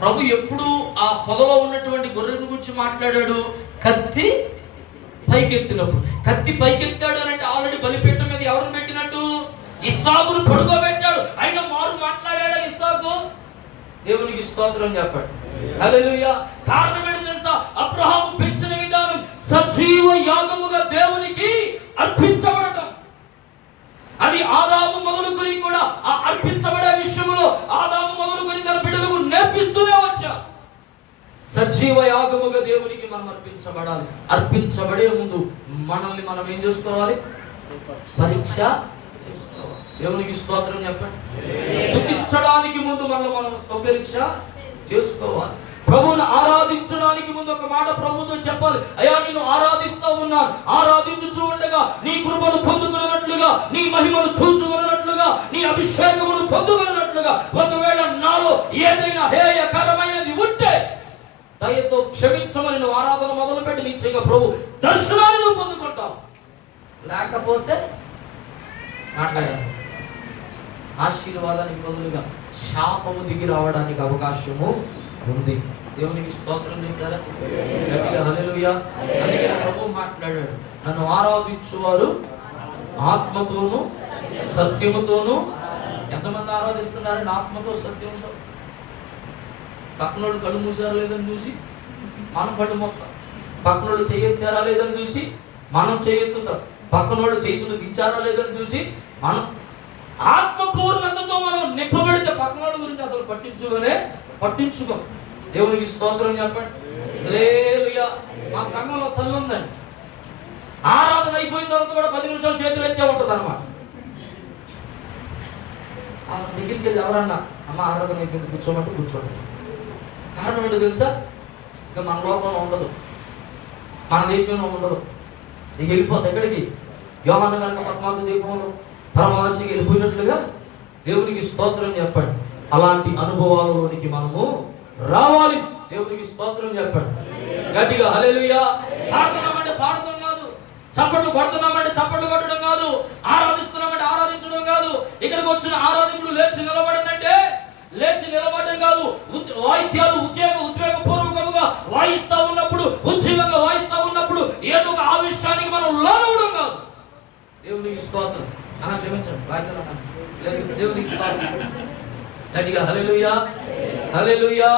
ప్రభు ఎప్పుడు ఆ పొదలో ఉన్నటువంటి గొర్రెను గురించి మాట్లాడాడు? కత్తి పైకెత్తినప్పుడు. కత్తి పైకెత్తాడు అని అంటే ఆల్రెడీ బలిపీఠం మీద ఎవరిని పెట్టినట్టు? ఇస్సాకును పడుకోబెట్టాడు. అయినా మారు మాట్లాడాడా ఇస్సాకు? దేవునికి స్తోత్రం చెప్పండి, హల్లెలూయా. కారణం ఏంటో తెలుసా? అబ్రహాము పెంచిన విధానం సజీవ యాగముగా దేవునికి అర్పించబడటం. అది ఆదాము మొదలుకొని కూడా ఆ అర్పించబడే విషయంలో ఆదాము మొదలుకొని తన బిడ్డలకు నేర్పిస్తూనే వచ్చా. సజీవ యాగముగా దేవునికి మనం అర్పించబడాలి. అర్పించబడే ముందు మనల్ని మనం ఏం చేసుకోవాలి? పరీక్ష చేసుకోవాలి. దేవునికి స్తోత్రం చెప్పండి. స్తుతించడానికి ముందు మనం పరీక్ష చేసుకోవాలి. ప్రభువును ఆరాధించడానికి ముందు ఒక మాట ప్రభుతో చెప్పాలి. అయ్యా, నేను ఆరాధిస్తా ఉన్నాను, ఆరాధించుచూ ఉండగా నీ కృపను పొందుకున్నట్లుగా, నీ మహిమను చూచుకున్నట్లుగా, నీ అభిషేకమును పొందుకున్నట్లుగా ఒకవేళ నాలో ఏదైనా హేయకరమైనది ఉంటే దయతో క్షమించమని నువ్వు ఆరాధన మొదలుపెట్టి నీ చేయగా ప్రభు దర్శనాన్ని నువ్వు పొందుకుంటావు. లేకపోతే మాట్లాడాలి, ఆశీర్వాదానికి బదులుగా శాపము దిగి రావడానికి అవకాశము ఉంది. దేవునికి స్తోత్రం చెప్తారా గట్టిగా, హల్లెలూయా. అందుకే ప్రభు మాట్లాడాడు, నన్ను ఆరాధించువారు ఆత్మతోను సత్యముతోను. ఎంతమంది ఆరాధిస్తున్నారండి ఆత్మతో సత్యంతో? పక్కనోడు కళ్ళు మూసారా లేదని చూసి మనం కళ్ళు మోస్తాం, పక్కనోడు చేయెత్తారా లేదని చూసి మనం చేయెత్తుతాం, పక్కనోడు చేతులు దించారా లేదని చూసి మనం ఆత్మపూర్ణతతో మనం నింపబడితే పక్కనోడు గురించి అసలు పట్టించుకోం. దేవునికి స్తోత్రం చెప్పండి. హల్లెలూయా. మా సంఘంలో తల్లి ఉందండి, ఆరాధన అయిపోయిన తర్వాత కూడా 10 నిమిషాలు చేతులు ఎత్తే ఉంటుంది అనమాట. ఆ దగ్గరికి వెళ్ళి ఎవరన్నా అమ్మ ఆరాధన అయిపోయింది కూర్చోమంటే కూర్చోండి. కారణం ఏంటో తెలుసా? ఇక మన లోకంలో ఉండదు, మన దేశంలో ఉండదు. ఇక వెళ్ళిపోతుంది ఎక్కడికి? యోహాను కనుక పద్మాస దీపంలో పరమావశికి వెళ్ళిపోయినట్లుగా దేవునికి స్తోత్రం చెప్పండి. అలాంటి అనుభవాలలోనికి మనము రావాలి. దేవునికి స్తోత్రం చెప్పండి గట్టిగా. హల్లెలూయా. పాడుతున్నామంటే పాడటం కాదు, చప్పట్లు కొడుతున్నామంటే చప్పట్లు కొట్టడం కాదు, ఆరాధిస్తున్నామంటే ఆరాధించడం కాదు. ఇక్కడికి వచ్చిన ఆరాధకులు లేచి నిలబడండి అంటే లేచి నిలబడడం కాదు. వాయిద్యాలు ఉద్వేగపూర్వకముగా వాయిస్తా ఉన్నప్పుడు, ఉజ్జీవంగా వాయిస్తా ఉన్నప్పుడు ఏదో ఒక ఆవేశానికి మనం లోనవడం కాదు. దేవునికి స్తోత్రం అన్న, క్షమించండి. దేవునికి స్తోత్రం గట్టిగా. హల్లెలూయా, హల్లెలూయా.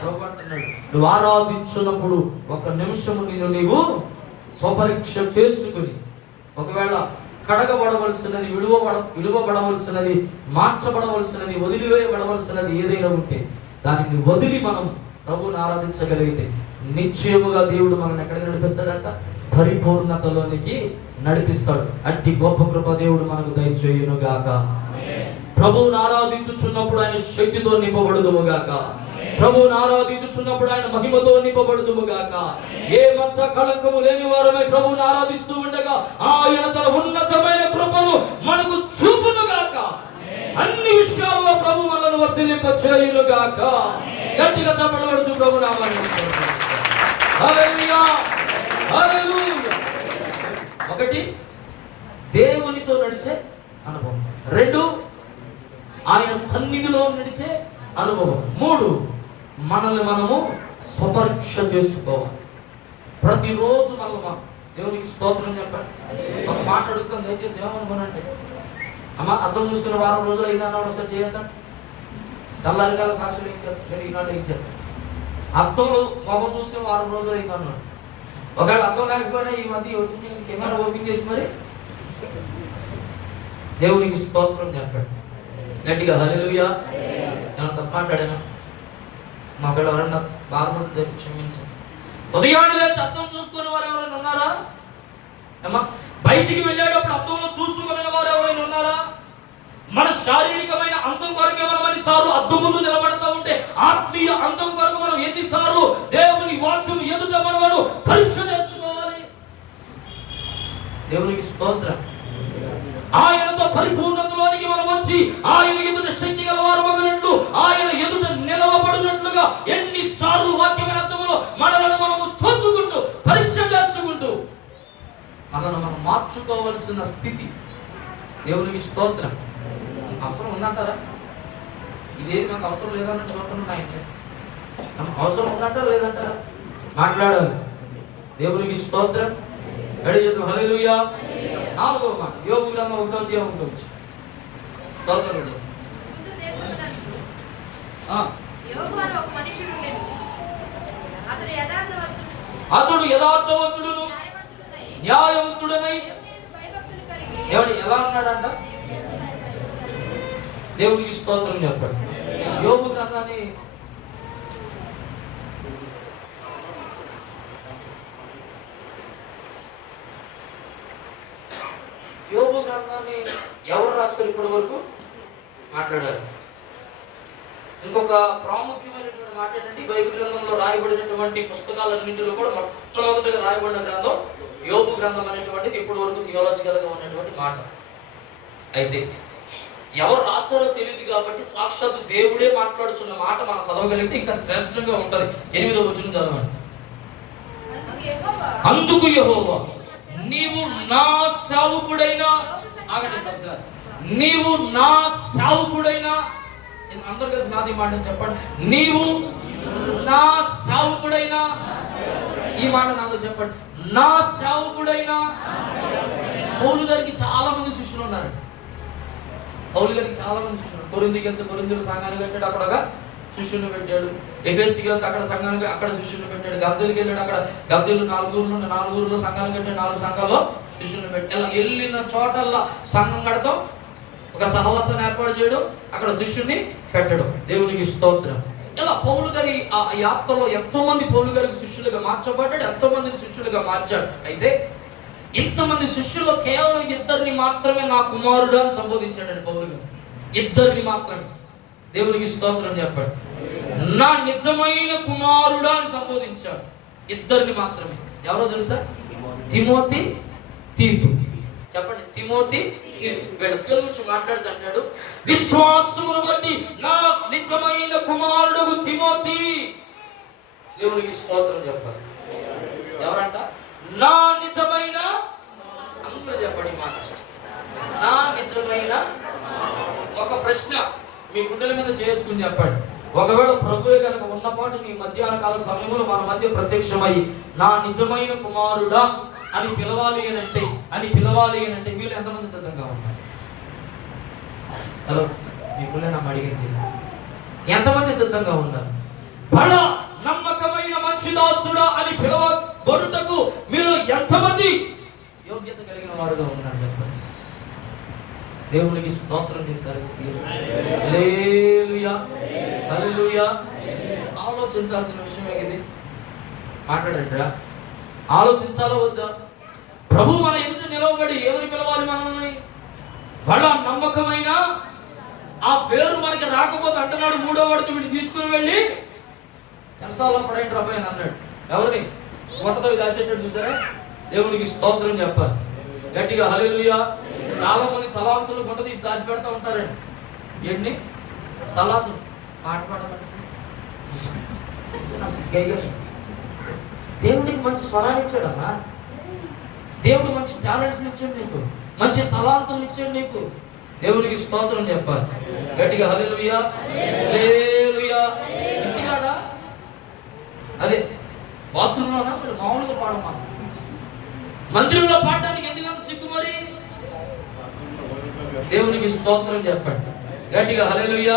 ప్రభు అంటున్నాడు, నువ్వు ఆరాధించున్నప్పుడు 1 నిమిషము నీవు స్వపరీక్ష చేసుకుని, ఒకవేళ కడగబడవలసినది, విలువబడవలసినది, మార్చబడవలసినది, వదిలివేయబడవలసినది ఏదైనా ఉంటే దానిని వదిలి మనం ప్రభువుని ఆరాధించగలిగితే నిశ్చయముగా దేవుడు మనల్ని ఎక్కడికి నడిపిస్తాడంట? పరిపూర్ణతలోనికి నడిపిస్తాడు. అట్టి గొప్ప కృప దేవుడు మనకు దయచేయును గాక. ప్రభువుని ఆరాధించుచున్నప్పుడు ఆయన శక్తితో నింపబడుదుము గాక. ప్రభువుని ఆరాధించుచున్నప్పుడు ఆయన మహిమతో నింపబడుదుము గాక. ఏ మత్స కళంకము లేని వారమే ప్రభువుని ఆరాధిస్తూ ఉండగా ఆయన తన ఉన్నతమైన కృపను మనకు చూపును గాక. అన్ని విషయాల్లో ప్రభు మనల్ని వర్ధిల్లింప చేయును గాక. గట్టిగా చప్పట్లు కొడుతూ ప్రభు నామాన్ని హల్లెలూయా, హల్లెలూయా. 1 దేవునితో నడిచే అనుభవం, 2 ఆయన సన్నిధిలో నడిచే అనుభవం, 3 మనల్ని మనము స్వపరీక్ష చేసుకోవాలి. ప్రతిరోజు మనం దేవునికి స్తోత్రం చెప్పండి. ఒక మాట అడుగుతాం, దయచేసి ఏమనుకోనంటే, అమ్మ అర్థం చూసుకున్న వారం రోజులు అయిందన్న ఒకసారి చేద్దాం. తెల్లారికాల సాక్షులు ఇచ్చారు, నేను ఈనాడు ఇచ్చారు. అర్థంలో మొహం చూసుకుని వారం రోజులు అయిందన్నాడు. ఒకవేళ అర్థం లేకపోయినా ఈ మధ్య వచ్చింది కెమెరా ఓపెన్ చేసి మరి దేవునికి స్తోత్రం చెప్పండి గట్టిగా. హల్లెలూయా. నేను తప్ప మాట్లాడాను, మా పిల్ల ఎవరన్నా బాధపడుతుంది క్షమించండి. ఉదయాన్నే లేచి అర్థం చూసుకునే వారు ఎవరైనా ఉన్నారా? అమ్మా బయటికి వెళ్ళేటప్పుడు అర్థంలో చూసుకునే వారు ఎవరైనా ఉన్నారా? మన శారీరకమైన అందం కొరకే మనం ఎన్నిసార్లు అద్దం ముందు నిలబడతా ఉంటే, ఆత్మీయ అందం కొరకు మనం ఎన్నిసార్లు దేవుని వాక్యం ఎదుట మనము పరీక్ష చేసుకోవాలి. దేవునికి స్తోత్రం. ఆయనతో పరిపూర్ణతలోనికి మనం వచ్చి ఆయన ఎదుట శక్తి గల వారు మగనట్లు, ఆయన ఎదుట నిలవబడినట్లుగా ఎన్నిసార్లు వాక్యమైన అర్థంలో మనలను మనము చూచుకుంటూ పరీక్ష చేసుకుంటూ మనను మనం మార్చుకోవలసిన స్థితి. దేవునికి స్తోత్రం. అవసరం ఉందంటారా? ఇదేది నాకు అవసరం లేదన్నట్టు చూస్తున్నాయి. అవసరం ఉందంటారా లేదంటారా? మాట్లాడాలి. దేవునికి స్తోత్రం. రెడీ చేద్దాం. హల్లెలూయా. 4వ మాట యోబు గ్రంథం 1వ అధ్యాయం ఉంటుంది. స్తోత్రం. అతడు యథార్థవంతుడును న్యాయవంతుడనై ఎవడు ఎలా ఉన్నాడంట? దేవునికి స్తోత్రం చెప్పండి. యోబు గ్రంథాన్ని ఎవరు రాస్తారు ఇప్పటి వరకు? మాట్లాడారు. ఇంకొక ప్రాముఖ్యమైనటువంటి మాట ఏంటంటే, బైబిల్ గ్రంథంలో రాయబడినటువంటి పుస్తకాలన్నింటిలో కూడా మొట్టమొదటిగా రాయబడిన గ్రంథం యోబు గ్రంథం అనేటువంటిది ఇప్పటి వరకు థియాలజికల్ గా ఉన్నటువంటి మాట. అయితే ఎవరు రాస్తారో తెలియదు కాబట్టి సాక్షాత్తు దేవుడే మాట్లాడుతున్న మాట మనం చదవగలిగితే ఇంకా శ్రేష్టంగా ఉంటది. 8వ వచనం చదవండి. అందుకు యెహోవా, నీవు నా సేవకుడైనా, నీవు నా సేవకుడైనా, అందరూ కలిసి నాది మాట చెప్పండి. నీవు నా సేవకుడైనా, ఈ మాట నాతో చెప్పండి. నా సేవకుడైనా. పౌలు గారికి చాలా మంది శిష్యులు ఉన్నారు. పౌలు గారికి చాలా మంది శిష్యులు. కొరింథీకి వెళ్తే కొరింథీయుల సంఘానికి పెట్టాడు, అక్కడ శిష్యుని పెట్టాడు. ఎఫెసీకి వెళ్తే అక్కడ సంఘానికి అక్కడ శిష్యుని పెట్టాడు. గద్దెలకి వెళ్ళాడు, అక్కడ గద్దెలు 4 ఊర్లో సంఘానికి పెట్టాడు. 4 సంఘాల్లో శిష్యుని పెట్టాడు. వెళ్ళిన చోటల్లా సంఘం కడతాం, ఒక సహవాసాన్ని ఏర్పాటు చేయడం, అక్కడ శిష్యుని పెట్టడం. దేవునికి స్తోత్రం. ఇలా పౌలు గారి ఆ యాత్రలో ఎంతో మంది పౌలు గారికి శిష్యులుగా మార్చబడ్డాడు, ఎంతో మందిని శిష్యులుగా మార్చాడు. అయితే ఇంతమంది శిష్యుల్లో కేవలం ఇద్దరిని మాత్రమే నా కుమారుడు అని సంబోధించాడండి పౌలు గారు. ఇద్దరిని మాత్రమే. దేవునికి స్తోత్రం చెప్పాడు. నా నిజమైన కుమారుడా అని సంబోధించాడు. ఇద్దరిని మాత్రమే. ఎవరో తెలుసా? తిమోతి, తీతు. చెప్పండి, తిమోతి, తీతు. వీళ్ళిద్దరి నుంచి మాట్లాడుతుంటాడు. విశ్వాసమును బట్టి నా నిజమైన కుమారుడు తిమోతి. దేవునికి స్తోత్రం చెప్పాలి. ఎవరంట? నా నిజమైన, అందరూ చెప్పండి మాట, నా నిజమైన. ఒక ప్రశ్న మీ గుండెల మీద చేసుకుని చెప్పండి. ఒకవేళ ప్రభువే కనుక ఉన్నపాటు మీ మధ్యాహ్న కాల సమయంలో మన మధ్య ప్రత్యక్షమై నా నిజమైన కుమారుడా అని పిలవాలి అంటే మీరు ఎంతమంది సిద్ధంగా ఉన్నారు? హలో, మిమ్మల్ని నమ్మ అడిగింది, ఎంతమంది సిద్ధంగా ఉన్నారు? బల నమ్మకమైన మంచి దాసుడా అని పిలవబడుటకు మీరు ఎంతమంది యోగ్యత కలిగిన వారుగా ఉన్నారు? చెప్పండి. దేవునికి స్తోత్రం చెప్తారు. హల్లెలూయా, హల్లెలూయా. ఆలోచించాల్సిన విషయం ఇది. మాట్లాడరా? ఆలోచించాలో వద్దా? ప్రభు మన ఎదుట నిలవబడి ఏమని పిలవాలి మనల్ని? వాళ్ళ నమ్మకమైన ఆ పేరు మనకి రాకపోతే అంటున్నాడు, మూడో వాడితో వీడిని తీసుకుని వెళ్ళి చెరసాల్లో పడేయండి రబ్బాయి అని అన్నాడు. ఎవరిని? గుట్టతో దాచేటట్టు చూసారా? దేవునికి స్తోత్రం చెప్పాలి గట్టిగా. హల్లెలూయా. చాలా మంది తలాంతులు గుంట తీసి దాచి పెడతా ఉంటారండి. ఎన్ని తలాంతులు పాట పాడమంటే దేవుడికి మంచి స్వరాన్ని ఇచ్చాడమ్మా. దేవుడు మంచి టాలెంట్స్ ఇచ్చాడు నీకు, మంచి తలాంతులు ఇచ్చాడు నీకు. దేవునికి స్తోత్రం చెప్పాలి గట్టిగా. హల్లెలూయా, హల్లెలూయా. ఇంటికాడా అదే బాత్రూంలోనా మీరు మామూలుగా పాడమా? మందిరంలో పాడడానికి ఎందుకంత సిగ్గు మరి? దేవునికి స్తోత్రం చెప్పండి గట్టిగా. హల్లెలూయా,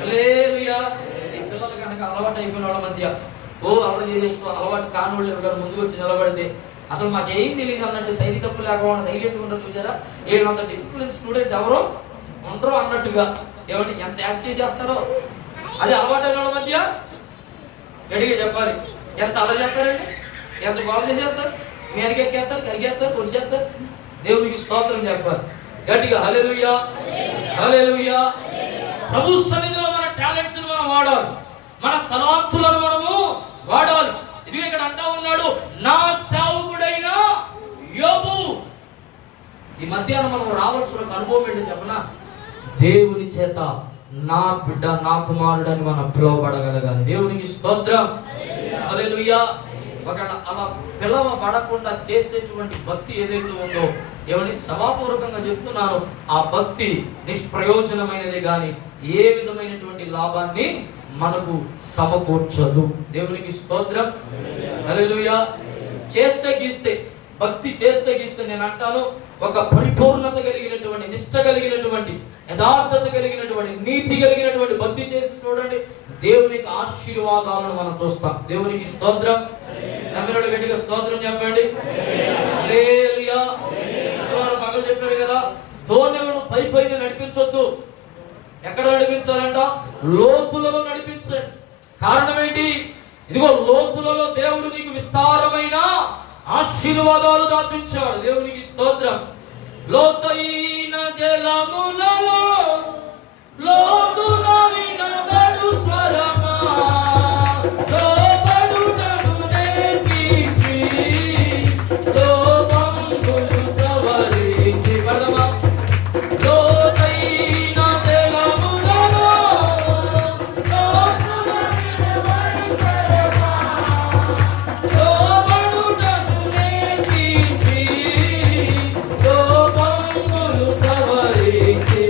హల్లెలూయా. ఈ పిల్లలు కనుక అలవాటు అయిపోయిన వాళ్ళ మధ్య అలవాటు చేసేస్తూ అలవాటు కాని వాళ్ళు ఎవరు ముందుకు వచ్చి నిలబడితే అసలు మాకేం తెలియదు అన్నట్టు సైని సప్పు లేకుండా సైలెంట్గా ఉంటారు చూసారా? వీళ్ళంత డిసిప్లిన్ స్టూడెంట్స్ ఎవరో ఉండరు అన్నట్టుగా ఏమంటే ఎంత యాక్ట్ చేసేస్తారో అది అలవాటు అయిన వాళ్ళ మధ్య గట్టిగా చెప్పాలి. ఎంత అలా చేస్తారండి, ఎంత బాగా చేసేస్తారు, మీదకి ఎక్కేస్తారు, కరిగేస్తారు, కొలిసేస్తారు. దేవునికి స్తోత్రం చెప్పాలి గట్టిగా. హల్లెలూయా, హల్లెలూయా. ప్రభు సన్నిధిలో మన టాలెంట్స్ మనం వాడాలి, మన తలాంతులను మనము వాడాలి. ఇది ఇక్కడ అంటా ఉన్నాడు, నా సేవకుడైన యోబు. ఈ మధ్యాహ్నం మనం రావాల్సిన ఒక అనుభవం ఏంటి చెప్పనా? దేవుని చేత నా బిడ్డ, నా కుమారుడు అని మనం పిలువబడగలగాలి. దేవునికి స్తోత్రం, హల్లెలూయా. ఒకవేళ అలా పిలవబడకుండా చేసేటువంటి భక్తి ఏదైతే ఉందో, ఏమని సభాపూర్వకంగా చెప్తున్నాను, ఆ భక్తి నిష్ప్రయోజనమైనది కానీ ఏ విధమైనటువంటి లాభాన్ని మనకు సమకూర్చదు. దేవునికి స్తోత్రం, హల్లెలూయా. చేస్తే గీస్తే భక్తి చేస్తే గీస్తే నేను అంటాను, ఒక పరిపూర్ణత కలిగినటువంటి, నిష్ట కలిగినటువంటి, యథార్థత కలిగినటువంటి, నీతి కలిగినటువంటి భక్తి చేసి చూడండి, దేవునికి ఆశీర్వాదాలను మనం చూస్తాం. దేవునికి స్తోత్రం. నమ్మినోడు గట్టిగా స్తోత్రం చెప్పండి. హల్లెలూయా. పగలు చెప్పారు కదా, ధోనిలను పై పైన నడిపించొద్దు. ఎక్కడ నడిపించాలంట? లోతులలో నడిపించండి. కారణం ఏంటి? ఇదిగో లోతులలో దేవుడు నీకు విస్తారమైన ఆశీర్వాదాలు దాచుంచాడు. దేవునికి స్తోత్రం. లోతైన జలములలో లోతున వినబడు స్వరమా, లోబడుటను నేర్పించి లోపంబులు సవరించి. పదమా. లోతైన జలములలో లోతున వినబడు స్వరమా, లోబడుటను నేర్పించి లోపంబులు సవరించి.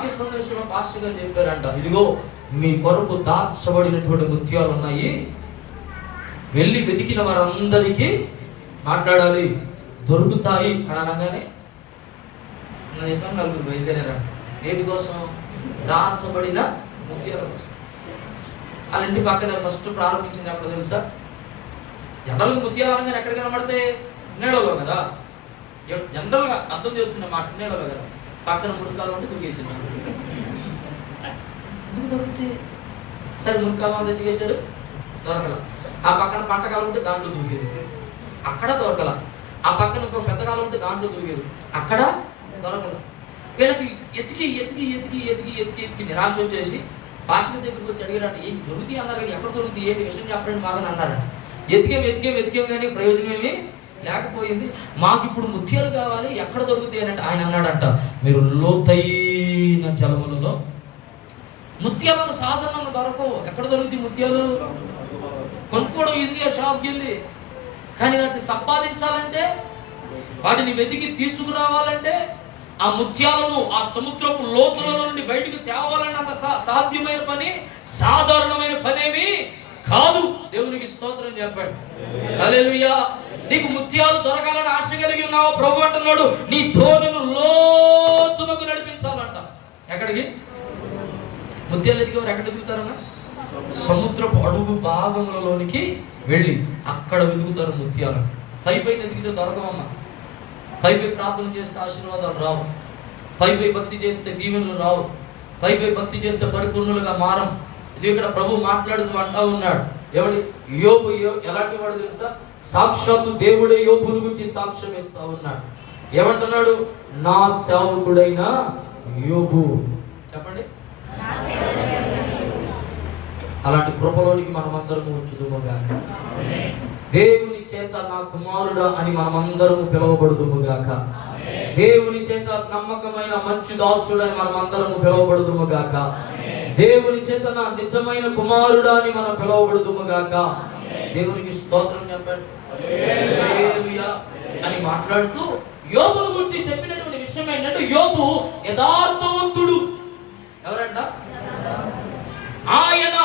వాక్య సందేశంలో పాస్టర్ గారు చెప్పారంట, ఇదిగో మీ కొరకు దాచబడినటువంటి ముత్యాలు ఉన్నాయి, వెళ్ళి వెతికిన వారందరికీ మాట్లాడాలి, దొరుకుతాయి అని అనగానే నేను చెప్పాను, నలుగురు బయలుదేరారు. దేని కోసం? దాచబడిన ముత్యాల కోసం. వాళ్ళ ఇంటి పక్కన ఫస్ట్ ప్రారంభించింది ఎక్కడ తెలుసా? జనరల్గా ముత్యాలు అనగానే ఎక్కడ కనబడితే నీళ్ళలో కదా, జనరల్గా అర్థం చేసుకునే మాట నీళ్ళలో కదా. పక్కన మురికాలు ఉంటే దిగేసింది. ఎందుకు దొరికితే సరే మురికాలు ఉంటే దిగేశాడు, దొరకల. ఆ పక్కన పంట కాలం ఉంటే దాంట్లో దూకేది, అక్కడ దొరకల. ఆ పక్కన ఇంకో పెద్ద కాలం ఉంటే దాంట్లో దూకేది, అక్కడ దొరకల. వీళ్ళకి ఎతికి ఎతికి ఎతికి ఎతికి ఎతికి ఎతికి నిరాశ వచ్చేసి పాస్టర్ దగ్గరికి వచ్చి అడిగారంట, ఏంటి దొరుకుతాయి అన్నారు కదా, ఎక్కడ దొరుకుతాయి, ఏంటి విషయం చెప్పండి బాగా అన్నారంట. ఎతికేం కానీ ప్రయోజనం ఏమీ లేకపోయింది. మాకు ఇప్పుడు ముత్యాలు కావాలి, ఎక్కడ దొరుకుతాయి అని అంటే ఆయన అన్నాడంట, మీరు లోతైన జలములలో. ముత్యాలను సాధారణంగా దొరకవు. ఎక్కడ దొరుకుతాయి ముత్యాలు? కొనుక్కోవడం ఈజీగా షాప్కి వెళ్ళి, కానీ వాటిని సంపాదించాలంటే, వాటిని వెతికి తీసుకురావాలంటే, ఆ ముత్యాలను ఆ సముద్రపు లోతుల నుండి బయటకు తేవాలని అంత సాధ్యమైన పని, సాధారణమైన పనేమి కాదు. దేవునికి స్తోత్రం చెప్పండి. హల్లెలూయా. నీకు ముత్యాలు దొరకాలని ఆశ కలిగి ఉన్నావు, ప్రభు అంటున్నాడు నీ ధోనిను లోతునకు నడిపించాలంట. ఎక్కడికి? ముత్యాలు ఎదిగేవారు ఎక్కడ ఎదుగుతారన్నా? సముద్రపు అడుగు భాగములలోనికి వెళ్ళి అక్కడ వెతుకుతారు ముత్యాలు. పై ఎదిగితే దొరకవమ్మా. పై ప్రార్థన చేస్తే ఆశీర్వాదాలు రావు, పై భక్తి చేస్తే దీవెనలు రావు, పై భక్తి చేస్తే పరిపూర్ణులుగా మారం. ఇది ఇక్కడ ప్రభు మాట్లాడుతూ అంటా ఉన్నాడు. ఎవడి? యోబు ఎలాంటి వాడు తెలుసా? సాక్షాత్తు దేవుడే యోబును గురించి సాక్ష్యం ఇస్తా ఉన్నాడు. ఏమంటున్నాడు? నా సేవకుడైన యోబు. చెప్పండి. అలాంటి కృపలోనికి మనమందరము వచ్చుదుముగాక. దేవుని చేత నా కుమారుడా అని మనమందరము పిలువబడుదుముగాక. దేవుని చేత నమ్మకమైన మంచి దాసుడు అని మనమందరము పిలువబడుదుముగాక. దేవుని చేత నా నిజమైన కుమారుడా అని మనం పిలువబడుదుముగాక. దేవునికి స్తోత్రం చెప్పండి. హల్లెలూయా అని మాట్లాడుతూ యోబును గురించి చెప్పినటువంటి విషయం ఏంటంటే, యోబు యథార్థవంతుడు. ఎవరంట? ఆయన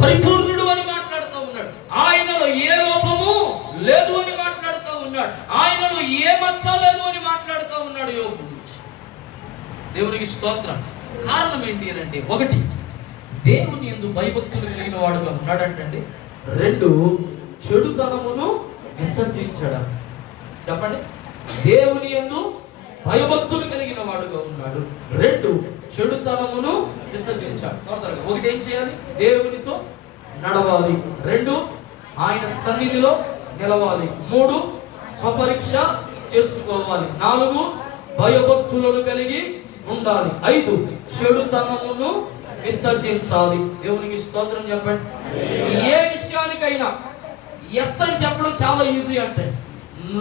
పరిపూర్ణుడు అని మాట్లాడుతూ ఉన్నాడు. ఆయనలో ఏ లోపము లేదు అని మాట్లాడుతూ ఉన్నాడు. ఆయనలో ఏ మచ్చ లేదు అని మాట్లాడుతూ ఉన్నాడు యోబు గురించి. దేవునికి స్తోత్రం. కారణం ఏంటి అని అంటే, ఒకటి, దేవుని యందు భయభక్తులు కలిగిన వాడుగా ఉన్నాడంటండి. రెండు, చెడుతనమును విసర్జించడం. చెప్పండి. దేవుని యందు భయభక్తులు కలిగిన వాడుగా ఉన్నాడు. రెండు, చెడుతనమును విసర్జించాడు. ఒకటి, ఏం చేయాలి? దేవునితో నడవాలి. రెండు, ఆయన సన్నిధిలో నిలవాలి. మూడు, స్వపరీక్ష చేసుకోవాలి. నాలుగు, భయభక్తులను కలిగి ఉండాలి. ఐదు, చెడుతనమును విసర్జించాలి. దేవునికి స్తోత్రం చెప్పండి. ఏ విషయానికైనా ఎస్ అని చెప్పడం చాలా ఈజీ, అంటే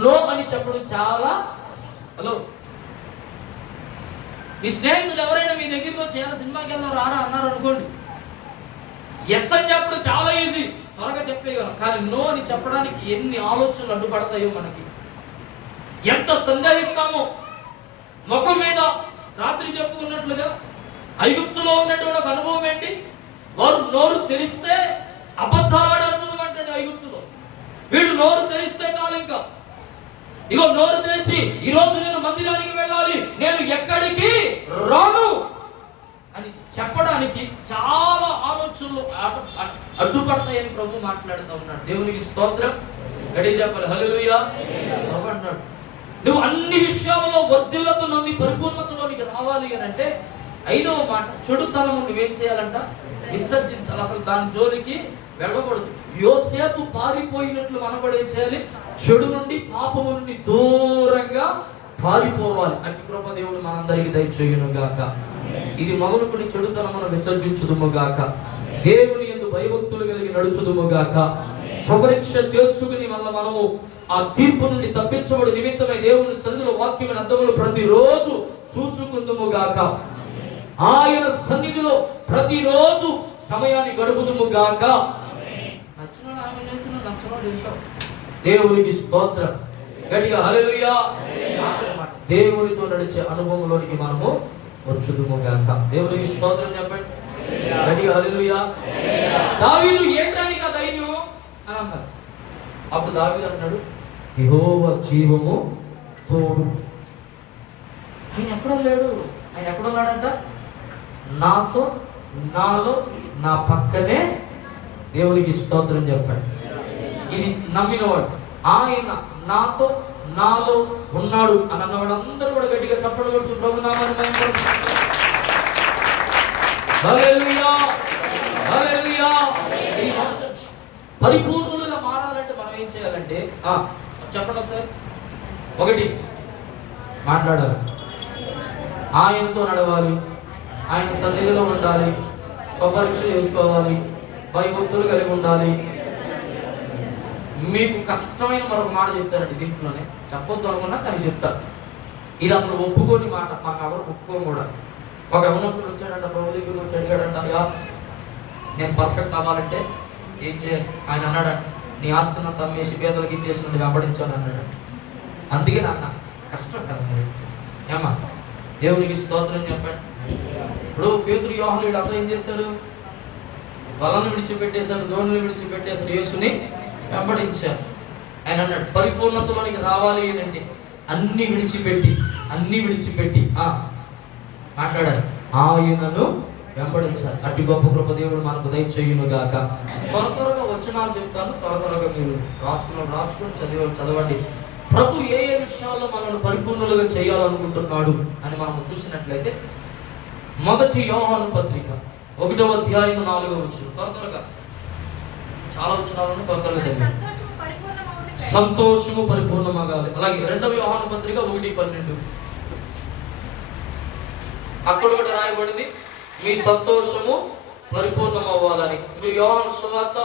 నో అని చెప్పడం చాలా. హలో, మీ స్నేహితులు ఎవరైనా మీ దగ్గరికి వచ్చి ఏమైనా సినిమాకి వెళ్దాం రారా అన్నారు అనుకోండి, ఎస్ అని చెప్పడం చాలా ఈజీ, త్వరగా చెప్పేయగలం. కానీ నో అని చెప్పడానికి ఎన్ని ఆలోచనలు అడ్డుపడతాయో మనకి, ఎంత సందేహిస్తామో. ముఖం మీద రాత్రి చెప్పుకున్నట్లుగా ఐగుప్తులో ఉన్నటువంటి ఒక అనుభవం ఏంటి? వారు నోరు తెరిస్తే అబద్ధాలాడే అనుభవం అంటే ఐగుప్తులో. వీళ్ళు నోరు తెరిస్తే చాలు, ఇంకా ఇగో నోరు తెరిచి ఈరోజు నేను మందిరానికి వెళ్ళాలి, నేను ఎక్కడికి రాను అని చెప్పడానికి చాలా ఆలోచనలు అడ్డుపడతాయని ప్రభు మాట్లాడుతూ ఉన్నాడు. దేవునికి స్తోత్రం. గడి చెప్పాలి. హల్లెలూయా. ప్రభు అన్నాడు, నువ్వు అన్ని విషయాలలో వర్ధిల్లతో నుండి పరిపూర్ణతలోనికి రావాలి అని అంటే, ఐదవ మాట, చెడుతనము నువ్వేం చేయాలంట? విసర్జించాలి. అసలు దాని జోలికి వెళ్ళకూడదు. యోసేపు పారిపోయినట్లు మనం కూడా ఏం చేయాలి? చెడు నుండి, పాపము నుండి దూరంగా పారిపోవాలి. అట్టి కృప దేవుడు మనందరికీ దయచేయును గాక. ఇది మొదలుకొని చెడుతనమును విసర్జించుదుము గాక. దేవుని యందు భయభక్తులు కలిగి నడుచుదుము గాక. స్వపరీక్ష చేసుకుని వల్ల మనము ఆ తీర్పు నుండి తప్పించబడు నిమిత్తమై దేవుని సన్నిధిలో వాక్యమైన అర్థములు ప్రతిరోజు చూచుకుందుము గాక. ఆయన సన్నిధిలో ప్రతిరోజు సమయాన్ని గడుపుదుము గాక. దేవునికి స్తోత్రం. గట్టిగా హల్లెలూయా. దేవునితో నడిచే అనుభవంలోనికి మనము వచ్చుదుముగాక. దేవునికి స్తోత్రం చెప్పండి. గట్టిగా హల్లెలూయా. దావీదు ఏంట్రా నీకు ఆ ధైర్యం అని అన్నారు. అప్పుడు దావీదు అన్నాడు, యెహోవా జీవము తోడు. ఆయన ఎక్కడో లేడు, ఆయన ఎక్కడున్నాడంట? నాతో, నాలో, నా పక్కనే. దేవునికి స్తోత్రం చెప్పండి. ఇది నమ్మినవాడు. ఆయన నాతో, నాలో ఉన్నాడు అని అన్నవాడు అందరూ కూడా గట్టిగా చప్పట్లు కొడుతూ ప్రభు నామాన్ని మహిమపరచండి. హల్లెలూయా, హల్లెలూయా. ఈ పరిపూర్ణులుగా మారాలంటే మనం ఏం చేయాలంటే చెప్పండి ఒకసారి. ఒకటి, మాట్లాడాలి, ఆయనతో నడవాలి, ఆయన సన్నిధిలో ఉండాలి, స్వపరీక్ష చేసుకోవాలి, భయభక్తులు కలిగి ఉండాలి. మీకు కష్టమైన మరొక మాట చెప్తారండి, దీంట్లోనే చెప్పొద్దు అనుకున్నా కానీ చెప్తారు. ఇది అసలు ఒప్పుకోని మాట, మనం ఎవరు ఒప్పుకోం కూడా. ఒక యవనస్తుడు వచ్చాడంట, ప్రభు దగ్గర వచ్చి అడిగాడంట, అయ్యా నేను పర్ఫెక్ట్ అవ్వాలంటే ఏం చేయాలి? ఆయన అన్నాడంట, నీ ఆస్తున్నంత అమ్మేసి పేదలకు ఇచ్చేసినట్టు వెంబడించాలని అన్నాడంట. అందుకే నాన్న కష్టం కదా మరి. ఏమా దేవునికి స్తోత్రం చెప్పండి. ఇప్పుడు పేతురు యోహానుడు అందరూ ఏం చేశారు? వలను విడిచిపెట్టేశారు, దోణులు విడిచిపెట్టేశారు, యేసుని వెంబడించారు. ఆయన అన్నాడు, పరిపూర్ణతలోనికి రావాలి ఏంటంటే అన్ని విడిచిపెట్టి మాట్లాడారు, ఆయనను వెంబడించారు. అట్టి గొప్ప కృప దేవుడు మనకు దయచేయును గాక. త్వరగా వచనాలు చెప్తాను, త్వరగా మీరు రాసుకుని చదవండి. ప్రభు ఏ విషయాల్లో మనల్ని పరిపూర్ణులుగా చేయాలనుకుంటున్నాడు అని మనం చూసినట్లయితే, మొదటి యోహాను పత్రిక 1వ అధ్యాయం 4వ వచనం. త్వరగా చాలా వచనాలను త్వరగా చదివండి. సంతోషము పరిపూర్ణమగాలి. అలాగే 2వ యోహాను పత్రిక 1:12 అక్కడ కూడా రాయబడింది, మీ సంతోషము పరిపూర్ణం అవ్వాలని. మీరు యోహాను సువార్త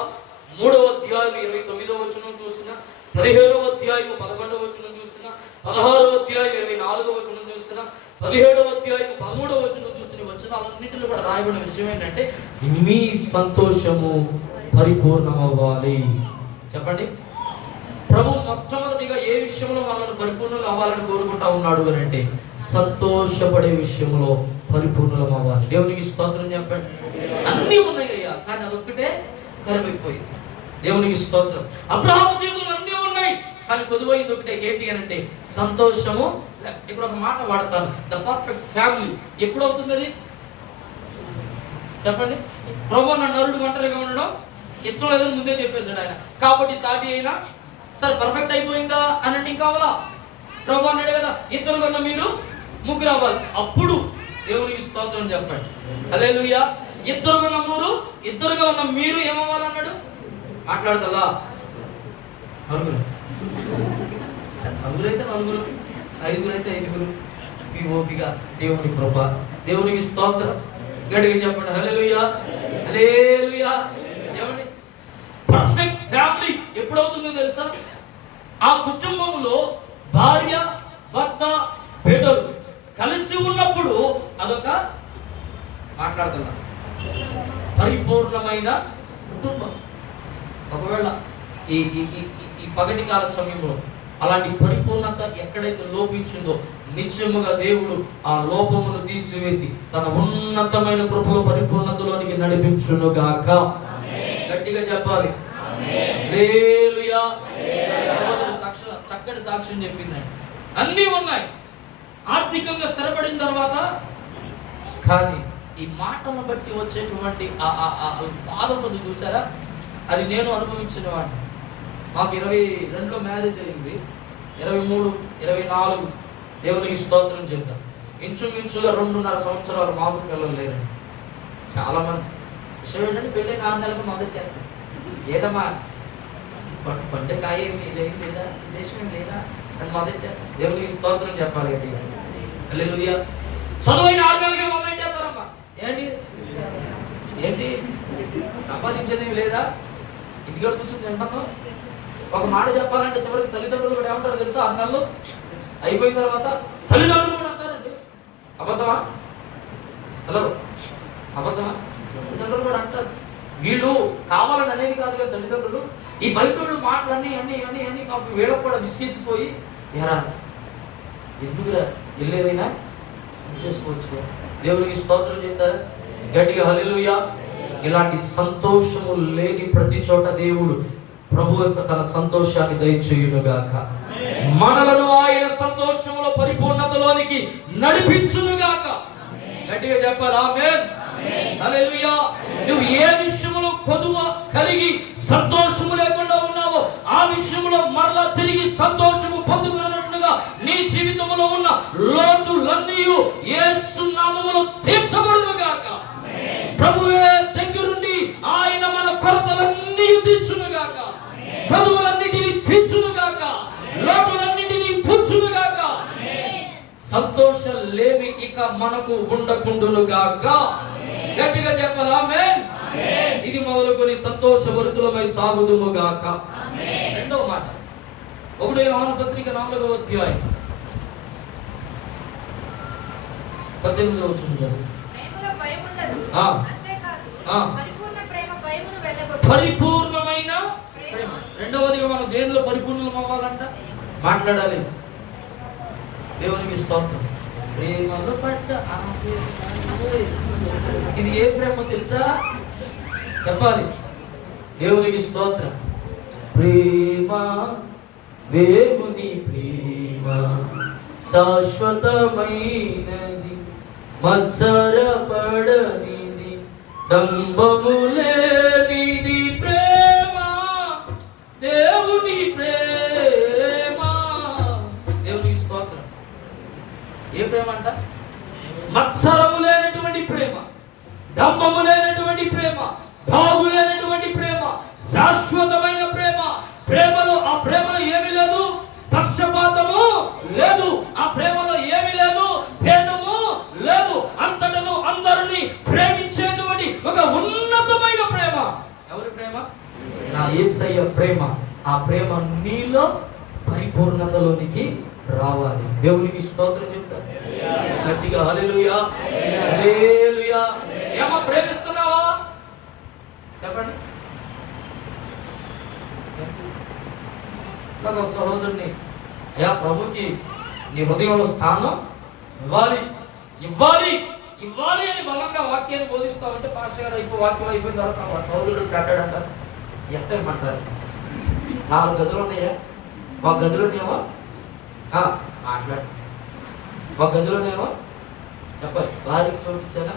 3వ అధ్యాయం 29వ వచనం చూసినా, 17వ అధ్యాయం 11వ వచనం చూసినా, 16వ అధ్యాయం 24వ వచనం చూసినా, 17వ అధ్యాయం 13వ వచనం చూసిన వచనాలన్నింటిలో కూడా రాయబడిన విషయం ఏంటంటే, మీ సంతోషము పరిపూర్ణం అవ్వాలి. చెప్పండి. ప్రభు మొట్టమొదటిగా ఏ విషయంలో మనల్ని పరిపూర్ణంగా అవ్వాలని కోరుకుంటా ఉన్నాడు అని అంటే, సంతోషపడే విషయంలో పరిపూర్ణం అవ్వాలి. దేవునికి స్తోత్రం చెప్పండి. అన్నీ ఉన్నాయి అయ్యా, కానీ అదొక్కటే కరువైపోయింది. దేవునికి స్తోత్రం. అబ్రహాము జీవితంలో అన్నీ ఉన్నాయి, కానీ కొదువైంది ఒకటే. ఏంటి అని అంటే సంతోషము. ఇక్కడ ఒక మాట వాడతాను, ద పర్ఫెక్ట్ ఫ్యామిలీ. ఎప్పుడు అవుతుంది అది చెప్పండి. ప్రభు నా నరుడు ఒంటరిగా ఉండడం ఇష్టం లేదని ముందే చెప్పేశాడు ఆయన. కాబట్టి సాటి అయినా సరే పర్ఫెక్ట్ అయిపోయిందా అని అంటే ఇంకా అవ్వాలా? ప్రభు అన్నాడు కదా, ఇద్దరుగా ఉన్న మీరు ముగ్గురు అవ్వాలి. అప్పుడు దేవునికి స్తోత్రం చెప్పండి. హల్లెలూయా. ఇద్దరుగా ఉన్న మీరు ఏమవ్వాలన్నాడు? మాట్లాడతలా నలుగురు అయితే నలుగురు, 5గురు అయితే 5గురు. మీ ఓపిక, దేవుని కృప. దేవునికి స్తోత్రం. గట్టిగా చెప్పండి హల్లెలూయా, హల్లెలూయా. ఏమండి పర్ఫెక్ట్ ఫ్యామిలీ ఎప్పుడవుతుందో తెలుసా? ఆ కుటుంబంలో భార్య, భర్త, బిడ్డలు కలిసి ఉన్నప్పుడు అదొక మాట్లాడుతున్నా పరిపూర్ణమైన కుటుంబం. ఒకవేళ ఈ పగటి కాల సమయంలో అలాంటి పరిపూర్ణత ఎక్కడైతే లోపించిందో, నిశ్చయముగా దేవుడు ఆ లోపమును తీసివేసి తన ఉన్నతమైన కృపలో పరిపూర్ణతలోనికి నడిపించునుగాక. గట్టిగా చెప్పాలి హల్లెలూయా. చక్కటి సాక్ష్యం చెప్పిందండి. అన్నీ ఉన్నాయి, ఆర్థికంగా స్థిరపడిన తర్వాత. కానీ ఈ మాటలను బట్టి వచ్చేటువంటి బాధను చూసారా? అది నేను అనుభవించిన వాడిని. మాకు 22లో మ్యారేజ్ అయింది, 23, 24 దేవునికి స్తోత్రం చెప్తాం. ఇంచుమించుగా 2.5 సంవత్సరాలు మాకు పిల్లలు లేరండి. చాలా మంది విషయం ఏంటంటే పెళ్ళైన 6 నెలలకు మొదటి ఏదమ్మా పండే కాయ ఏమి లేదా, విశేషం లేదా అని మొదట దేవునికి స్తోత్రం చెప్పాలి. గట్టిగా హల్లెలూయా. చదువైన 6 నెలలుగా మొదలెట్టేస్తారమ్మా. ఏంటి సంపాదించేది లేదా? ఇంటికి కూర్చుని తింటాను. ఒక మాట చెప్పాలంటే చివరికి తల్లిదండ్రులు కూడా ఏమంటారు తెలుసా? 6 నెలలు అయిపోయిన తర్వాత తల్లిదండ్రులు కూడా అంటారండి. అబద్ధమా? హలో, అబద్ధమా? తల్లిదండ్రులు కూడా అంటారు. వీళ్ళు కావాలని అనేది కాదు కదా తల్లిదండ్రులు. ఈ బయట మాటలన్నీ అన్ని మాకు వీళ్ళకు కూడా విసిగెత్తిపోయి, ఎరా ఎందుకురా వెళ్ళేదైనా చేసుకోవచ్చు, దేవునికి స్తోత్రం చెప్తారా గట్టిగా హల్లెలూయా. ఇలాంటి సంతోషము లేని ప్రతి చోట దేవుడు ప్రభు యొక్క తన సంతోషాన్ని దయచేయునుగాక. మనలను ఆయన సంతోషములో పరిపూర్ణతలోనికి నడిపించునుగాక. గట్టిగా చెప్పాలి ఆమేన్ హల్లెలూయా. నువ్వు ఏ విషయంలో కొదువ కలిగి సంతోషము లేకుండా ఉన్నావో ఆ విషయంలో మరలా తిరిగి సంతోషము పొందుకున్నట్లుగా నీ జీవితంలో ఉన్న లోటులన్నీ యేసు నామములో తీర్చబడునుగాక. ప్రభువే దగ్గరుండి ఆయన మన కొరతలన్నీ తీర్చునుగాక, ప్రభువులన్నిటినీ తీర్చునుగాక, లోటులన్నిటినీ పుచ్చునుగాక. సంతోషం లేమి ఇక మనకు ఉండకుండునుగాక. గట్టిగా చెప్పాలి ఆమేన్. ఇది మొదలుకొని సంతోషభరితులమై సాగుదుముగాక. రెండవ మాట 1 యోహాను పత్రిక 4వ అధ్యాయం 18వ వచనం. పరిపూర్ణమైన ప్రేమ. రెండవదిగా మనం దేనిలో పరిపూర్ణం అవ్వాలంట మాట్లాడాలి. దేవునికి స్తోత్రం. ప్రేమలో పట్ట ఇది ఏ ప్రేమ తెలుసా చెప్పాలి. దేవునికి స్తోత్రం. ప్రేమ దేవుని ప్రేమ శాశ్వతమైనది, మత్సరపడనిది, డంబములేనిది. ప్రేమ దేవుని ప్రేమ. దేవునికి స్తోత్రం. ఏ ప్రేమ అంట? మత్సరము లేనటువంటి ప్రేమ, డంబము లేనటువంటి ప్రేమ, బాగు లేనటువంటి ప్రేమ, శాశ్వతమైన ప్రేమ. ప్రేమలో ఆ ప్రేమలో ఏమీ లేదు, పక్షపాతము లేదు, ఆ ప్రేమలో ఏమీ లేదు, భేదము లేదు. అంతటను అందరినీ ప్రేమించేటువంటి ఒక ఉన్నతమైన ప్రేమ. ఎవరి ప్రేమ? నా యేసయ్య ప్రేమ. ఆ ప్రేమ నీలో పరిపూర్ణతలోనికి రావాలి. దేవునికి స్తోత్రం చెప్తారు గట్టిగా హల్లెలూయా హల్లెలూయా. ఏమో ప్రేమిస్తున్నావా చెప్పండి. ఒక సహోదరుని అయ్యా ప్రభుకి నీ హృదయంలో స్థానం ఇవ్వాలి ఇవ్వాలి ఇవ్వాలి అని బలంగా వాక్యాన్ని బోధిస్తామంటే పాస్టర్ గారు వాక్యం అయిపోయిన తర్వాత ఆ సహోదరుడు చాటాడంటారు. ఎట్టమంటారు? 4 గదులు ఉన్నాయా? ఒక గదిలోనేమో మాట్లాడు, ఒక గదిలోనేమో చెప్పాలి వారికి చోటించానా,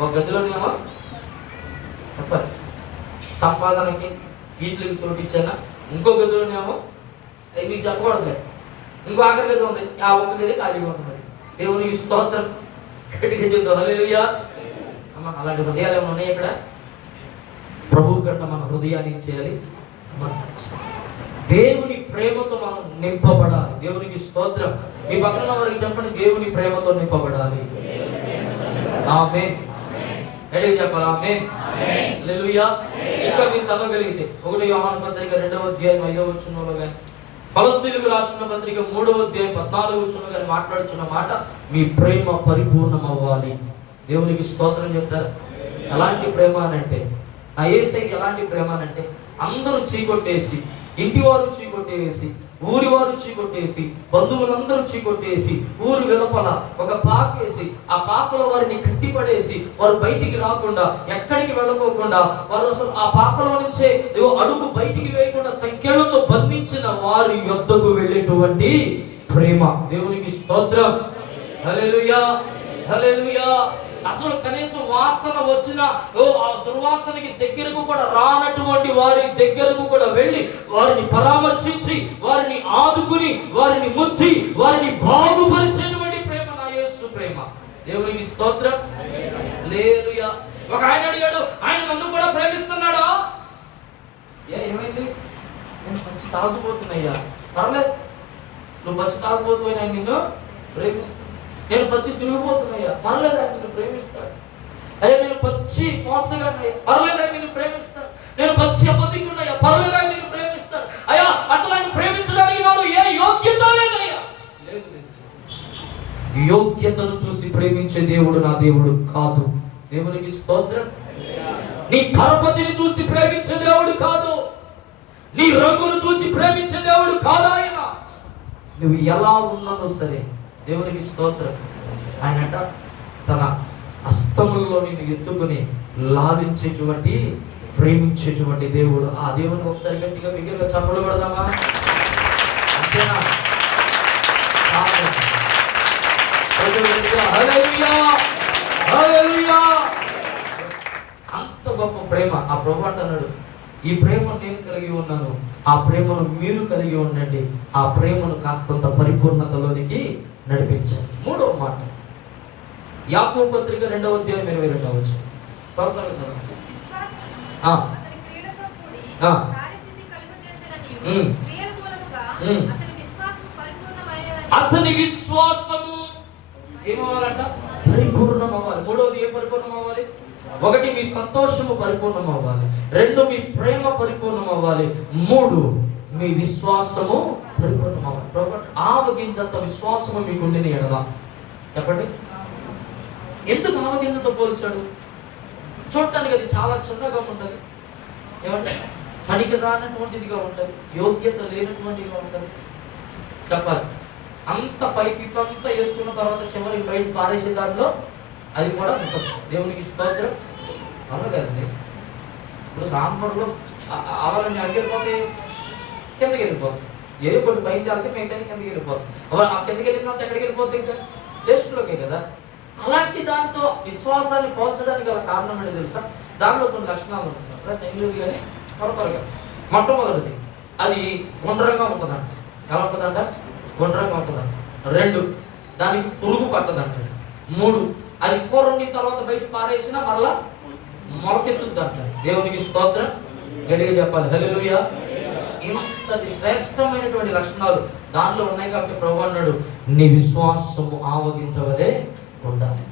ఒక గదిలోనేమో చెప్పాలి సంపాదనకి వీటికి చోటించానా, ఇంకో గదిలోనేమో మీకు చెప్పకూడదు, ఇంకో ఆఖరి గది ఉంది, ఆ ఒక్క గది ఖాళీగా ఉంది. మరి దేవునికి స్తోత్రం గట్టిగా చెప్తాం హల్లెలూయా. అమ్మ అలాంటి హృదయాలు ఏమైనా ఉన్నాయి ఇక్కడ? ప్రభువు కంటే మన హృదయాన్ని చేయాలి సమర్పించాలి. దేవుని ప్రేమతో మనం నింపబడాలి. దేవునికి స్తోత్రం. మీ పక్కన వారికి చెప్పండి, దేవుని ప్రేమతో నింపబడాలి. ఆమేన్. ఎడికి చెప్పాలి ఆమేన్ హల్లెలూయా. ఇంకా మీరు చదవగలిగితే 1 యోహాను పత్రిక 2వ అధ్యాయం 5వ వచనంలో కానీ, కొలస్సీయులకు రాసిన పత్రిక 3వ అధ్యాయం 14వ వచనంలో కానీ మాట్లాడుతున్న మాట, మీ ప్రేమ పరిపూర్ణం అవ్వాలి. దేవునికి స్తోత్రం చెప్తారు. ఎలాంటి ప్రేమ అనంటే, నా యేసయ్యకి ఎలాంటి ప్రేమ అనంటే, అందరూ చీకొట్టేసి, ఇంటి వారు చీకొట్టేసి, ఊరి వారు చీకొట్టేసి, బంధువులందరూ చీకొట్టేసి, ఊరు వెలుపల ఒక పాకేసి, ఆ పాకలో వారిని కట్టిపడేసి, వారు బయటికి రాకుండా, ఎక్కడికి వెళ్ళకోకుండా, వారు అసలు ఆ పాకలో నుంచే అడుగు బయటికి వేయకుండా సంఖ్యలతో బంధించిన వారి యొద్దకు వెళ్ళేటువంటి ప్రేమ. దేవునికి స్తోత్రం హల్లెలూయా హల్లెలూయా. అసలు కనీసం వాసన వచ్చిన ఆ దుర్వాసనకి దగ్గరకు కూడా రానటువంటి వారి దగ్గరకు కూడా వెళ్ళి వారిని పరామర్శించి, వారిని ఆదుకుని, వారిని ముద్ది, వారిని బాగుపరిచేటువంటి ప్రేమ నా యేసు ప్రేమ. దేవునికి స్తోత్రం హల్లెలూయా. ఒక ఆయన అడిగాడు, ఆయన నన్ను కూడా ప్రేమిస్తున్నాడా? ఏమైంది? నేను పచ్చి తాగుపోతున్నాయ్యా. పర్లేదు, నువ్వు పచ్చి తాగుపోతున్నా ఆయన నిన్ను ప్రేమిస్తా. నేను పచ్చి తిరిగిపోతున్నాయ్యా, పర్లేదు ఆయన నిన్ను ప్రేమిస్తాడు. అయ్యా నేను పచ్చి మోసగాడినయ్యా, పర్లేదు ఆయన నిన్ను ప్రేమిస్తాడు. నేను పచ్చి అబద్ధికున్నాయ్యా, పర్లేదు ఆయన నిన్ను ప్రేమిస్తాడు. అయ్యా అసలు ఆయన ప్రేమించడానికి నాడు ఏ యోగ్యత లేదయ్యా. లేదు లేదు, యోగ్యతను చూసి ప్రేమించే దేవుడు నా దేవుడు కాదు. దేవునికి స్తోత్రం. నీ పరపతిని చూసి ప్రేమించే దేవుడు కాదు, నీ రంగును చూసి ప్రేమించే దేవుడు కాదు ఆయన. నువ్వు ఎలా ఉన్నానో సరే. దేవునికి స్తోత్రం. ఆయనట తన హస్తములలో నిన్ను ఎత్తుకుని లాలించేటువంటి ప్రేమించేటువంటి దేవుడు. ఆ దేవుని ఒకసారి గట్టిగా బిగ్గరగా చప్పట్లు కొడదామా? అంతేనా? హల్లెలూయా, హల్లెలూయా. అంత గొప్ప ప్రేమ ఆ ప్రభు అంటున్నాడు, ఈ ప్రేమను నేను కలిగి ఉన్నాను, ఆ ప్రేమను మీరు కలిగి ఉండండి, ఆ ప్రేమను కాస్తంత పరిపూర్ణతలోనికి నడిపించాలి. మూడవ మాట యాకోబు పత్రిక 2వ అధ్యాయం 22వ వచనం. త్వరగా చదవండి. అతని విశ్వాసము ఏమవ్వాలంట? పరిపూర్ణం అవ్వాలి. మూడవది ఏం పరిపూర్ణం అవ్వాలి? ఒకటి, మీ సంతోషము పరిపూర్ణం అవ్వాలి. రెండు, మీ ప్రేమ పరిపూర్ణం అవ్వాలి. మూడు, మీ విశ్వాసము పరిపూర్ణం అవ్వాలి. కాబట్టి ఆవగింజంత విశ్వాసము మీకు ఉండిన ఎడల చెప్పండి. ఎందుకు ఆవగింజతో పోల్చాడు? చూడటానికి అది చాలా చిన్నగా ఉంటుంది, ఏమంటే పనికి రానటువంటిదిగా ఉంటుంది, యోగ్యత లేనటువంటిదిగా ఉంటుంది. చెప్పాలి, అంత పైకి అంతా వేసుకున్న తర్వాత చివరికి బయట పారేసే దాంట్లో అది కూడా ఉంటుంది. దేవునికి స్తోత్రం. అవును కదండి. ఇప్పుడు సాంబార్లో ఆవాలని అడిగిపోతే కిందకి వెళ్ళిపోతుంది, ఏ కొన్ని బయట వెళ్తే మిగతా కిందకి వెళ్ళిపోతుంది. ఆ కిందకి వెళ్ళినంత ఎక్కడికి వెళ్ళిపోతుంది? ఇంకా టేస్ట్లోకే కదా. అలాంటి దానితో విశ్వాసాన్ని పోల్చడానికి గల కారణం ఏంటో తెలుసా? దానిలో కొన్ని లక్షణాలు ఉన్నాయి. నెల్లూరు కానీ త్వరగా. మొట్టమొదటిది, అది గుండ్రంగా ఉంటుందంట. ఎలా ఉంటుందంట? గుండ్రంగా ఉంటుందంట. రెండు, దానికి పురుగు పట్టదంట. మూడు, అది కూర వండిన తర్వాత బయట పారేసినా మరలా మొలకెత్తుద్దంట. దేవునికి స్తోత్రం. గట్టిగా చెప్పాలి హల్లెలూయా. ఇంతటి శ్రేష్టమైనటువంటి లక్షణాలు దానిలో ఉన్నాయి కాబట్టి ప్రభు అన్నాడు, నీ విశ్వాసము ఆవగించవలే ఉండాలి.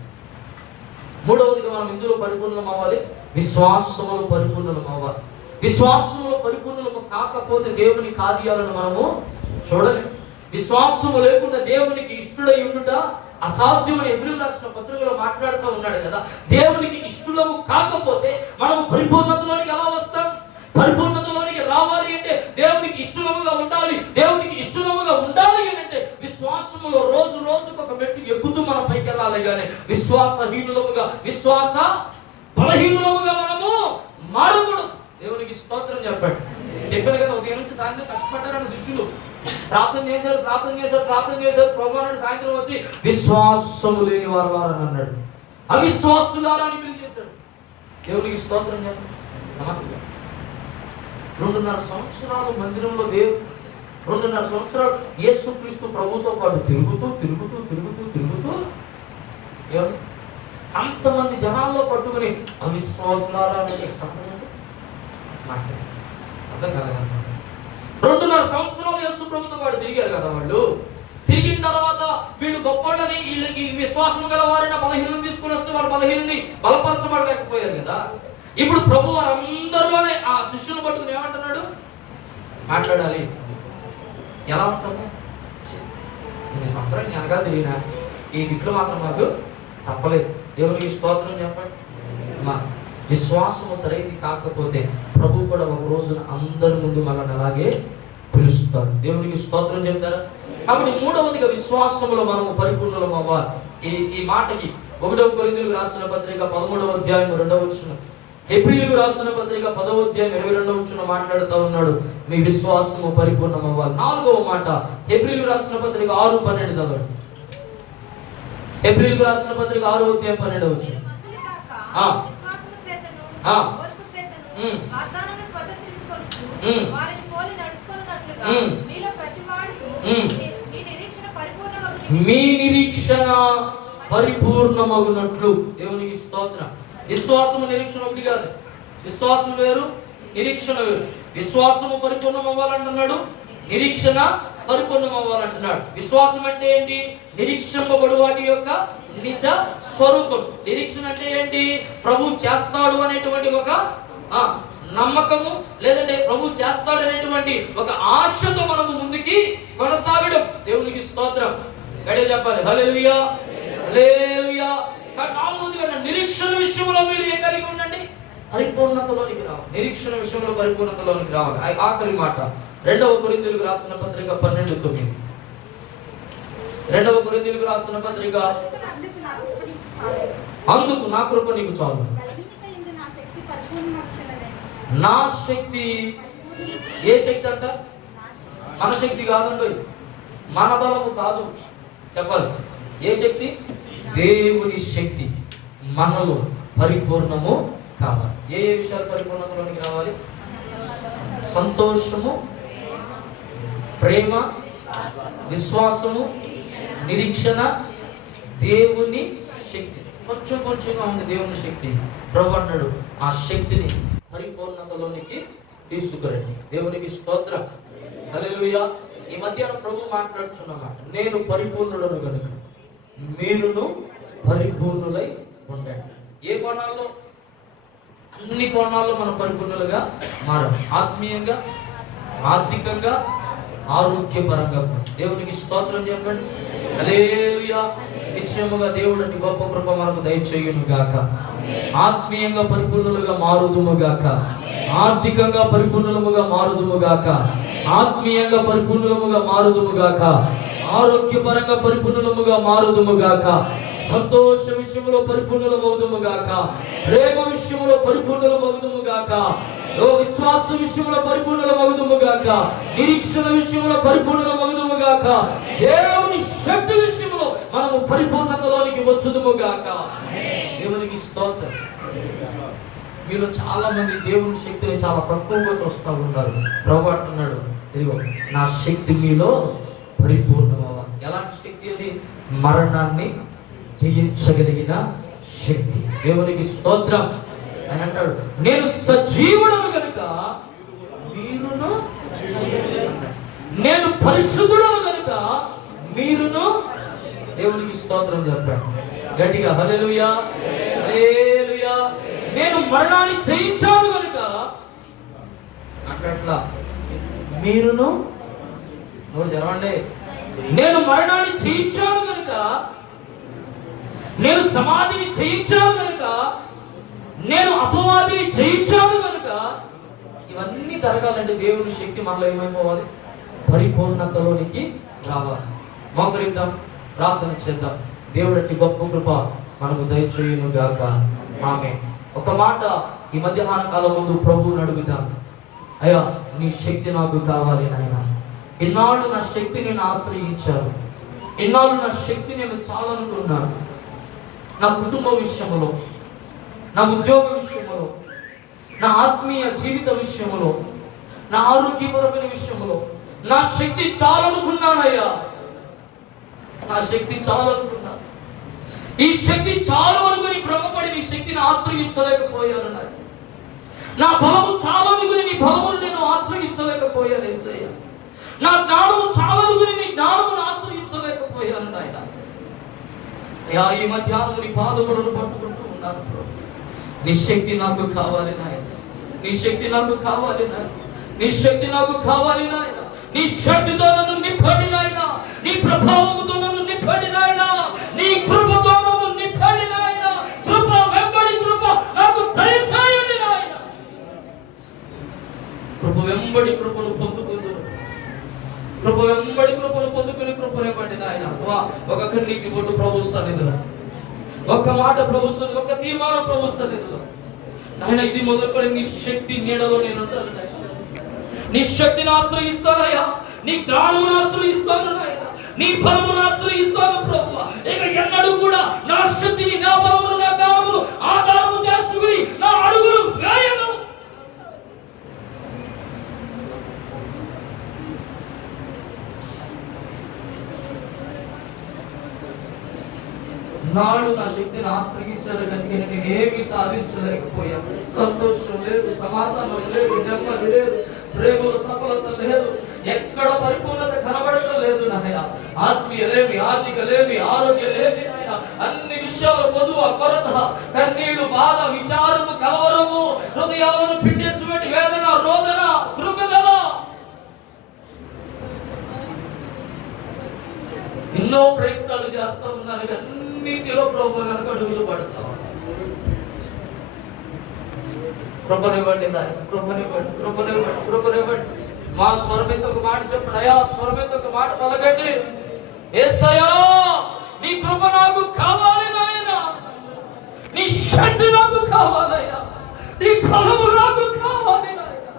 మూడవదిగా మనం ఇందులో పరిపూర్ణం అవ్వాలి, విశ్వాసములో పరిపూర్ణం అవ్వాలి. విశ్వాసములో పరిపూర్ణము కాకపోతే దేవుని కార్యాలను మనము చూడలేము. విశ్వాసము లేకుండా దేవునికి ఇష్టడై ఉండుట అసాధ్యమని హెబ్రీయులకు రాసిన పత్రికలో మాట్లాడుతూ ఉన్నాడు కదా. దేవునికి ఇష్టలము కాకపోతే మనము పరిపూర్ణతలోనికి ఎలా వస్తాం? పరిపూర్ణతలోనికి రావాలి అంటే దేవునికి ఇష్టముగా ఉండాలి. దేవునికి ఇష్టముగా ఉండాలి అంటే విశ్వాసములో రోజు రోజుకు ఒక మెట్టు ఎక్కుతూ మనం పైకి వెళ్ళాలి. కానీ విశ్వాసహీనులముగా, విశ్వాస బలహీనులముగా మనము మారకూడదు. దేవునికి స్తోత్రం చెప్పండి. చెప్పాను కదా, ఉదయం నుంచి సాయంత్రం కష్టపడ్డారని శిష్యులు ప్రార్థన చేశారు. ప్రభువునాడు సాయంత్రం వచ్చి విశ్వాసము లేని వారు అని అన్నాడు. అవిశ్వాసులారా అని పిలిచేశాడు. దేవునికి స్తోత్రం చెప్పండి. 2.5 సంవత్సరాలు మందిరంలో 2.5 సంవత్సరాలు యేసుక్రీస్తు ప్రభుతో పాటు తిరుగుతూ అంతమంది జనాల్లో పట్టుకుని అవిశ్వాసులారా అంటే అర్థం కలగ. 2.5 సంవత్సరాలు యేసు ప్రభుతో పాటు తిరిగారు కదా వాళ్ళు. తిరిగిన తర్వాత వీళ్ళు గొప్పవాళ్ళని, వీళ్ళకి విశ్వాసం గల వారిని బలహీనం తీసుకుని వస్తే వాళ్ళ బలహీనని బలపరచబడలేకపోయారు కదా. ఇప్పుడు ప్రభు వారందరిలోనే ఆ శిష్యుని పట్టుకుని ఏమంటున్నాడు? మాట్లాడాలి. ఎలా ఉంటుంది? 2 సంవత్సరాలు వెనక తిరిగినా ఈ తిట్లు మాత్రం మాకు తప్పలేదు. దేవునికి స్తోత్రం చెప్పండి. మా విశ్వాసము సరైనది కాకపోతే ప్రభు కూడా ఒక రోజున అందరి ముందు మనల్ని అలాగే పిలుస్తాడు. దేవునికి స్తోత్రం చెప్తారా? కాబట్టి మూడవదిగా విశ్వాసములో మనము పరిపూర్ణులం అవ్వాలి. ఈ మాటకి 1వ కొరింథీయులకు రాసిన పత్రిక 13వ అధ్యాయం 2వ వచనం, హెబ్రీయులకు రాసిన పత్రిక 10వ అధ్యాయం 22వ వచనం మాట్లాడుతూ ఉన్నాడు, మీ విశ్వాసము పరిపూర్ణం అవ్వాలి. 4వ మాట హెబ్రీయులకు రాసిన పత్రిక 6:12 చదవండి. హెబ్రీయులకు రాసిన పత్రిక 6వ అధ్యాయం 12వ వచనం. మీ నిరీక్షణ పరిపూర్ణమగునట్లు. దేవునికి స్తోత్రం. విశ్వాసము నిరీక్షణ ఒకటి కాదు. విశ్వాసం వేరు, నిరీక్షణ వేరు. విశ్వాసము పరిపూర్ణం అవ్వాలంటున్నాడు, నిరీక్షణ పరిపూర్ణం అవ్వాలంటున్నాడు. విశ్వాసం అంటే ఏంటి? నిరీక్షింపబడు వాటి యొక్క నిజ స్వరూపం. నిరీక్షణ అంటే ఏంటి? ప్రభు చేస్తాడు అనేటువంటి ఒక నమ్మకము, లేదంటే ప్రభు చేస్తాడు అనేటువంటి ఒక ఆశతో మనము ముందుకి కొనసాగడం. దేవునికి స్తోత్రం. గట్టిగా చెప్పాలి హల్లెలూయా, హల్లెలూయా. నాలుగోదిగా నిరీక్షణ విషయంలో మీరు ఏం కలిగి ఉండండి? పరిపూర్ణతలోనికి రావాలి. నిరీక్షణ విషయంలో పరిపూర్ణతలోనికి రావాలి. ఆఖరి మాట 2వ కొరింథీయులకు రాసిన పత్రిక 12:9. రెండవ కొరింథీయులకు రాసిన పత్రిక, అందుకు నా కృప నీకు చాలు. నా శక్తి, ఏ శక్తి అంట? మన శక్తి కాదండి, మన బలము కాదు. చెప్పాలి, ఏ శక్తి? దేవుని శక్తి మనలో పరిపూర్ణము కావాలి. ఏ ఏ విషయాలు పరిపూర్ణతలోనికి రావాలి? సంతోషము, ప్రేమ, విశ్వాసము, నిరీక్షణ, దేవుని శక్తి. కొంచెం కొంచెంగా ఉంది దేవుని శక్తి. ప్రభు అన్నాడు, ఆ శక్తిని పరిపూర్ణతలోనికి తీసుకురండి. దేవునికి స్తోత్రం, హల్లెలూయా. ఈ మధ్యాహ్నం ప్రభు మాట్లాడుతున్నమాట, నేను పరిపూర్ణులను కనుక మీరును పరిపూర్ణులై ఉండండి. ఏ కోణాల్లో? అన్ని కోణాల్లో మనం పరిపూర్ణులుగా మారాలి. ఆత్మీయంగా, ఆర్థికంగా, ఆరోగ్యపరంగా. దేవునికి స్తోత్రం చెప్పండి, హల్లెలూయా. నిశ్చయముగా దేవుడు అతి గొప్ప కృప మనకు దయచేయును గాక. ఆత్మీయంగా పరిపూర్ణులుగా మారుదుము గాక, ఆర్థికంగా పరిపూర్ణులముగా మారుదుము గాక, ఆత్మీయంగా పరిపూర్ణులముగా మారుదుము గాక, ఆరోగ్యపరంగా పరిపూర్ణులముగా మారుదుము గాక, సంతోష విషయంలో పరిపూర్ణులమవుదుము గాక, ప్రేమ విషయంలో పరిపూర్ణులమవుదుము గాక, విశ్వాస విషయంలో పరిపూర్ణులమవుదుము గాక, నిరీక్షణ విషయంలో పరిపూర్ణులమవుదుము గాక, దేవుని శక్తి విషయంలో మనము పరిపూర్ణతలోనికి వచ్చుదుము గాక. దేవునికి స్తోత్రం. మీలో చాలా మంది దేవుని శక్తిని చాలా తక్కువగా వస్తూ ఉన్నారు. ప్రభు అంటున్నాడు, ఇదిగో నా శక్తి మీలో పరిపూర్ణమవ్వాలి. ఎలాంటి శక్తి అది? మరణాన్ని జయించగలిగిన శక్తి. దేవునికి స్తోత్రం. ఆయన అంటాడు, నేను సజీవుడను కనుక మీరును, నేను పరిశుద్ధుడను కనుక మీరును. దేవునికి స్తోత్రం చెప్పాడు గట్టిగా, హల్లెలూయా, హల్లెలూయా. నేను మరణాన్ని జయించాను కనుక అట్లా మీరును. నోరు తెరవండి. నేను మరణాన్ని జయించాను కనుక, నేను సమాధిని జయించాను కనుక, నేను అపవాదిని జయించాను కనుక, ఇవన్నీ జరగాలంటే దేవుని శక్తి మనలో ఏమైపోవాలి? పరిపూర్ణతలోనికి రావాలి. మోకరిద్దాం, ప్రార్థన చేద్దాం. దేవుడి గొప్ప కృప మనకు దయచేయును గాక. ఆమేన్. ఒక మాట ఈ మధ్యాహ్న కాలం ముందు ప్రభువుని అడుగుదాం, అయ్యా నీ శక్తి నాకు కావాలి నాయన. ఇన్నాళ్ళు నా శక్తి నేను ఆశ్రయించాను, ఇన్నాళ్ళు నా శక్తి నేను చాలనుకున్నాను. నా కుటుంబ విషయంలో, నా ఉద్యోగ విషయంలో, నా ఆత్మీయ జీవిత విషయంలో, నా ఆరోగ్యపరమైన విషయంలో నా శక్తి చాలనుకున్నానయ్యా. నా శక్తి చాలనుకున్నాను. ఈ శక్తి చాలు అనుకుని భ్రమపడి నీ శక్తిని ఆశ్రయించలేకపోయాను నాయన. నా బలము చాలనుకుని నీ బలమును నేను ఆశ్రయించలేకపోయాను యేసయ్య. నా జ్ఞానము చాలనుకుని నీ జ్ఞానమును ఆశ్రయించలేకపోయాను నాయన. అయ్యా ఈ మధ్యాహ్నం నీ పాదములను పట్టుకుంటూ ఉన్నాను ప్రభు. నీ శక్తి నాకు కావాలి నాయన. నీ శక్తి నాకు కావాలి నాయన. నీ శక్తి నాకు కావాలి నాయన. నీ శక్తితో నన్ను నింపండి నాయన. నీ ప్రభావముతో నన్ను నింపండి నాయన. నీ కృపతో నన్ను నింపండి నాయన. కృప వెంబడి కృప నాకు దయచేయండి నాయన. కృప వెంబడి కృపను పొందుకుందును. కృప వెంబడి కృపను పొందుకుని కృపనివ్వండి నాయన. ఒక కన్నీటి బొట్టు ప్రభు సన్నిధిలో, ఒక మాట ప్రభు సన్నిధిలో, ఒక తీర్మానం ప్రభు సన్నిధిలో నాయన. ఇది మొదలుకొని నీ శక్తి నీడలో నేను ఉంటాను నాయన. నీ శక్తిని ఆశ్రయిస్తానయ్యా. నీ జ్ఞానమును ఆశ్రయిస్తాను నాయన. నీ బలమును ఆశ్రయిస్తాను ప్రభువా. ఇక ఎన్నడూ కూడా నా శక్తిని, నా బలమును, నా జ్ఞానమును ఆధారము చేసుకుని నా అడుగులు వేయను. నాడు నా శక్తిని ఆశ్రయించాలి కనుక నేనేమి సాధించలేకపోయాను. సంతోషం లేదు, సమాధానం లేదు, నెమ్మది లేదు, ప్రేమలో సఫలత లేదు, ఎక్కడ పరిపూర్ణత కనబడటలేదు నాయన. ఆత్మీయ లేమి, ఆర్థిక లేమి, ఆరోగ్యం లేమి నాయన. అన్ని విషయాలు పొదువ, కొరత, కన్నీళ్లు, బాధ, విచారము, కలవరము, హృదయాలను పిండేటువంటి వేదన, రోదన, కృపదల, ఎన్నో ప్రయత్నాలు చేస్తూ ఉన్నారు. అన్నిటిలో ప్రభు కనుక అడుగులు పడతాం. కృపనివ్వండి నాయన, కృపనివ్వండి, కృపనివ్వండి, కృపనివ్వండి. మా స్వరమితో ఒక మాట చెప్పండి అయ్యా. స్వరమితో ఒక మాట పలకండి. యేసయ్యా నీ కృప నాకు కావాలి నాయనా, నీ శక్తి నాకు కావాలయ్యా, నీ బలము నాకు కావాలి నాయనా.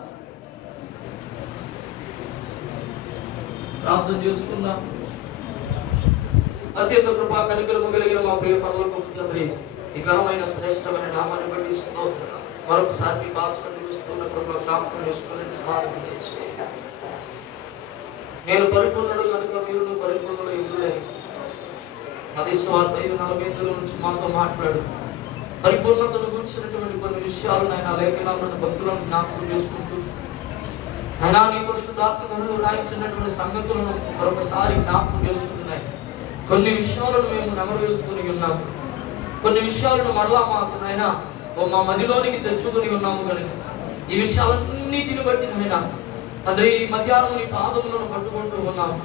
ప్రార్థన చేసుకుందాం. అత్యంత కృపా కనికరము కలిగిన మా ప్రియ పరలోకపు తండ్రి, ఈ ఘనమైన శ్రేష్టమైన నామాన్ని బట్టి స్తోత్రం. మరొకసారి బాప్తిస్మం కృప జ్ఞాపకం చేసుకుని సహాయం చేయండి. నేను పరిపూర్ణుడు కనుక మీరు పరిపూర్ణుడు ఇవ్వలేదు. అది స్వార్థ 5:45 నుంచి మాతో మాట్లాడు. పరిపూర్ణతను గురించినటువంటి కొన్ని విషయాలు ఆయన లేఖనాలను భక్తులను జ్ఞాపకం చేసుకుంటూ ఆయన నీ పరిశుద్ధాత్మను రాయించినటువంటి సంగతులను మరొకసారి జ్ఞాపకం చేసుకుంటున్నాయి. కొన్ని విషయాలను మేము నెమరు వేసుకుని ఉన్నాము, కొన్ని విషయాలను మరలా మాకు నాయన మా మదిలోనికి తెచ్చుకొని ఉన్నాము కనుక ఈ విషయాలన్నిటిని బట్టి నాయన తండ్రి ఈ మధ్యాహ్నం నీ పాదములను పట్టుకుంటూ ఉన్నాము.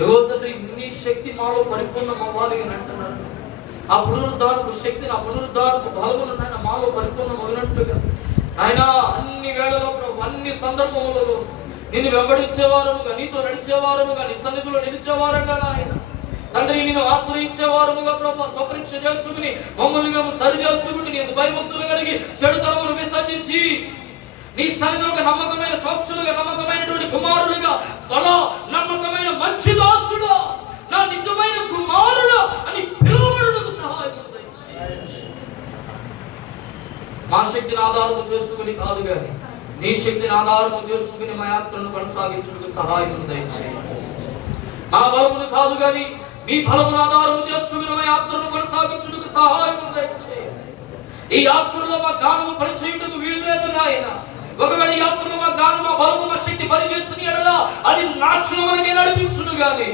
ఎగో తండ్రి నీ శక్తి మాలో పరిపూర్ణం అవ్వాలి అని అంటున్నాడు. ఆ పునరుద్ధారపు శక్తిని, ఆ పునరుద్ధారపు బలమును నాయన మాలో పరిపూర్ణం అగినట్టుగా ఆయన అన్ని వేళలో అన్ని సందర్భములలో నిన్ను వెంబడించేవారముగా, నీతో నడిచేవారముగా, నీ సన్నిధిలో నిలిచేవారుగా నాయన తండ్రి నిన్ను ఆశ్రయించేవారముగా ప్రభు స్వపరీక్ష చేసుకుని మమ్మల్ని మేము సరి చేసుకుని నీ భయభక్తులు కలిగి చెడుతనమును విసర్జించి నీ సన్నిధిలో ఒక నమ్మకమైన సాక్షులుగా, నమ్మకమైనటువంటి కుమారులుగా, బలా నమ్మకమైన మంచి దాసుడా, నా నిజమైన కుమారుడా అని పిలువబడుటకు సహాయం దయచేయండి. మా శక్తిని ఆధారము చేసుకుని కాదు కానీ నీ శక్తిని ఆధారము చేసుకుని మా యాత్రను కొనసాగించుటకు సహాయం దయచేయండి. మా బలమును కాదు కానీ మీ బలమును ఆధారము చేసుకుని మా యాత్రను కొనసాగించుటకు సహాయం దయచేయండి. ఈ యాత్రలో మా జ్ఞానము పనిచేయుటకు వీలు లేదు నాయన. ఒకవేళ ఈ యాత్రలో మా జ్ఞానం, మా బలము, మా శక్తి పనిచేసిన ఎడల అది నాశనమునకే నడిపించును గాని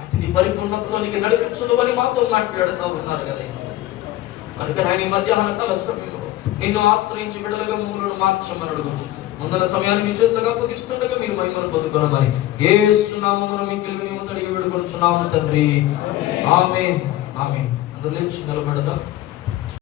అటు పరిపూర్ణతలోనికి నడిపించదు అని మాతో మాట్లాడుతూ ఉన్నారు కదా. కనుక ఆయన ఈ మధ్యాహ్న కాల సమయంలో నిన్ను ఆశ్రయించి బిడ్డలుగా మూలను మార్చమని అడుగుచు ముందల సమయాన్ని మీ చేతులుగా అప్పగిస్తుండగా మీరు మహిమను పొందుకోనమని యేసు నామమున మీకు అడిగి వేడుకొనుచున్నాము తండ్రి. ఆమేన్. ఆమేన్. అందరూ లేచి నిలబడదాం.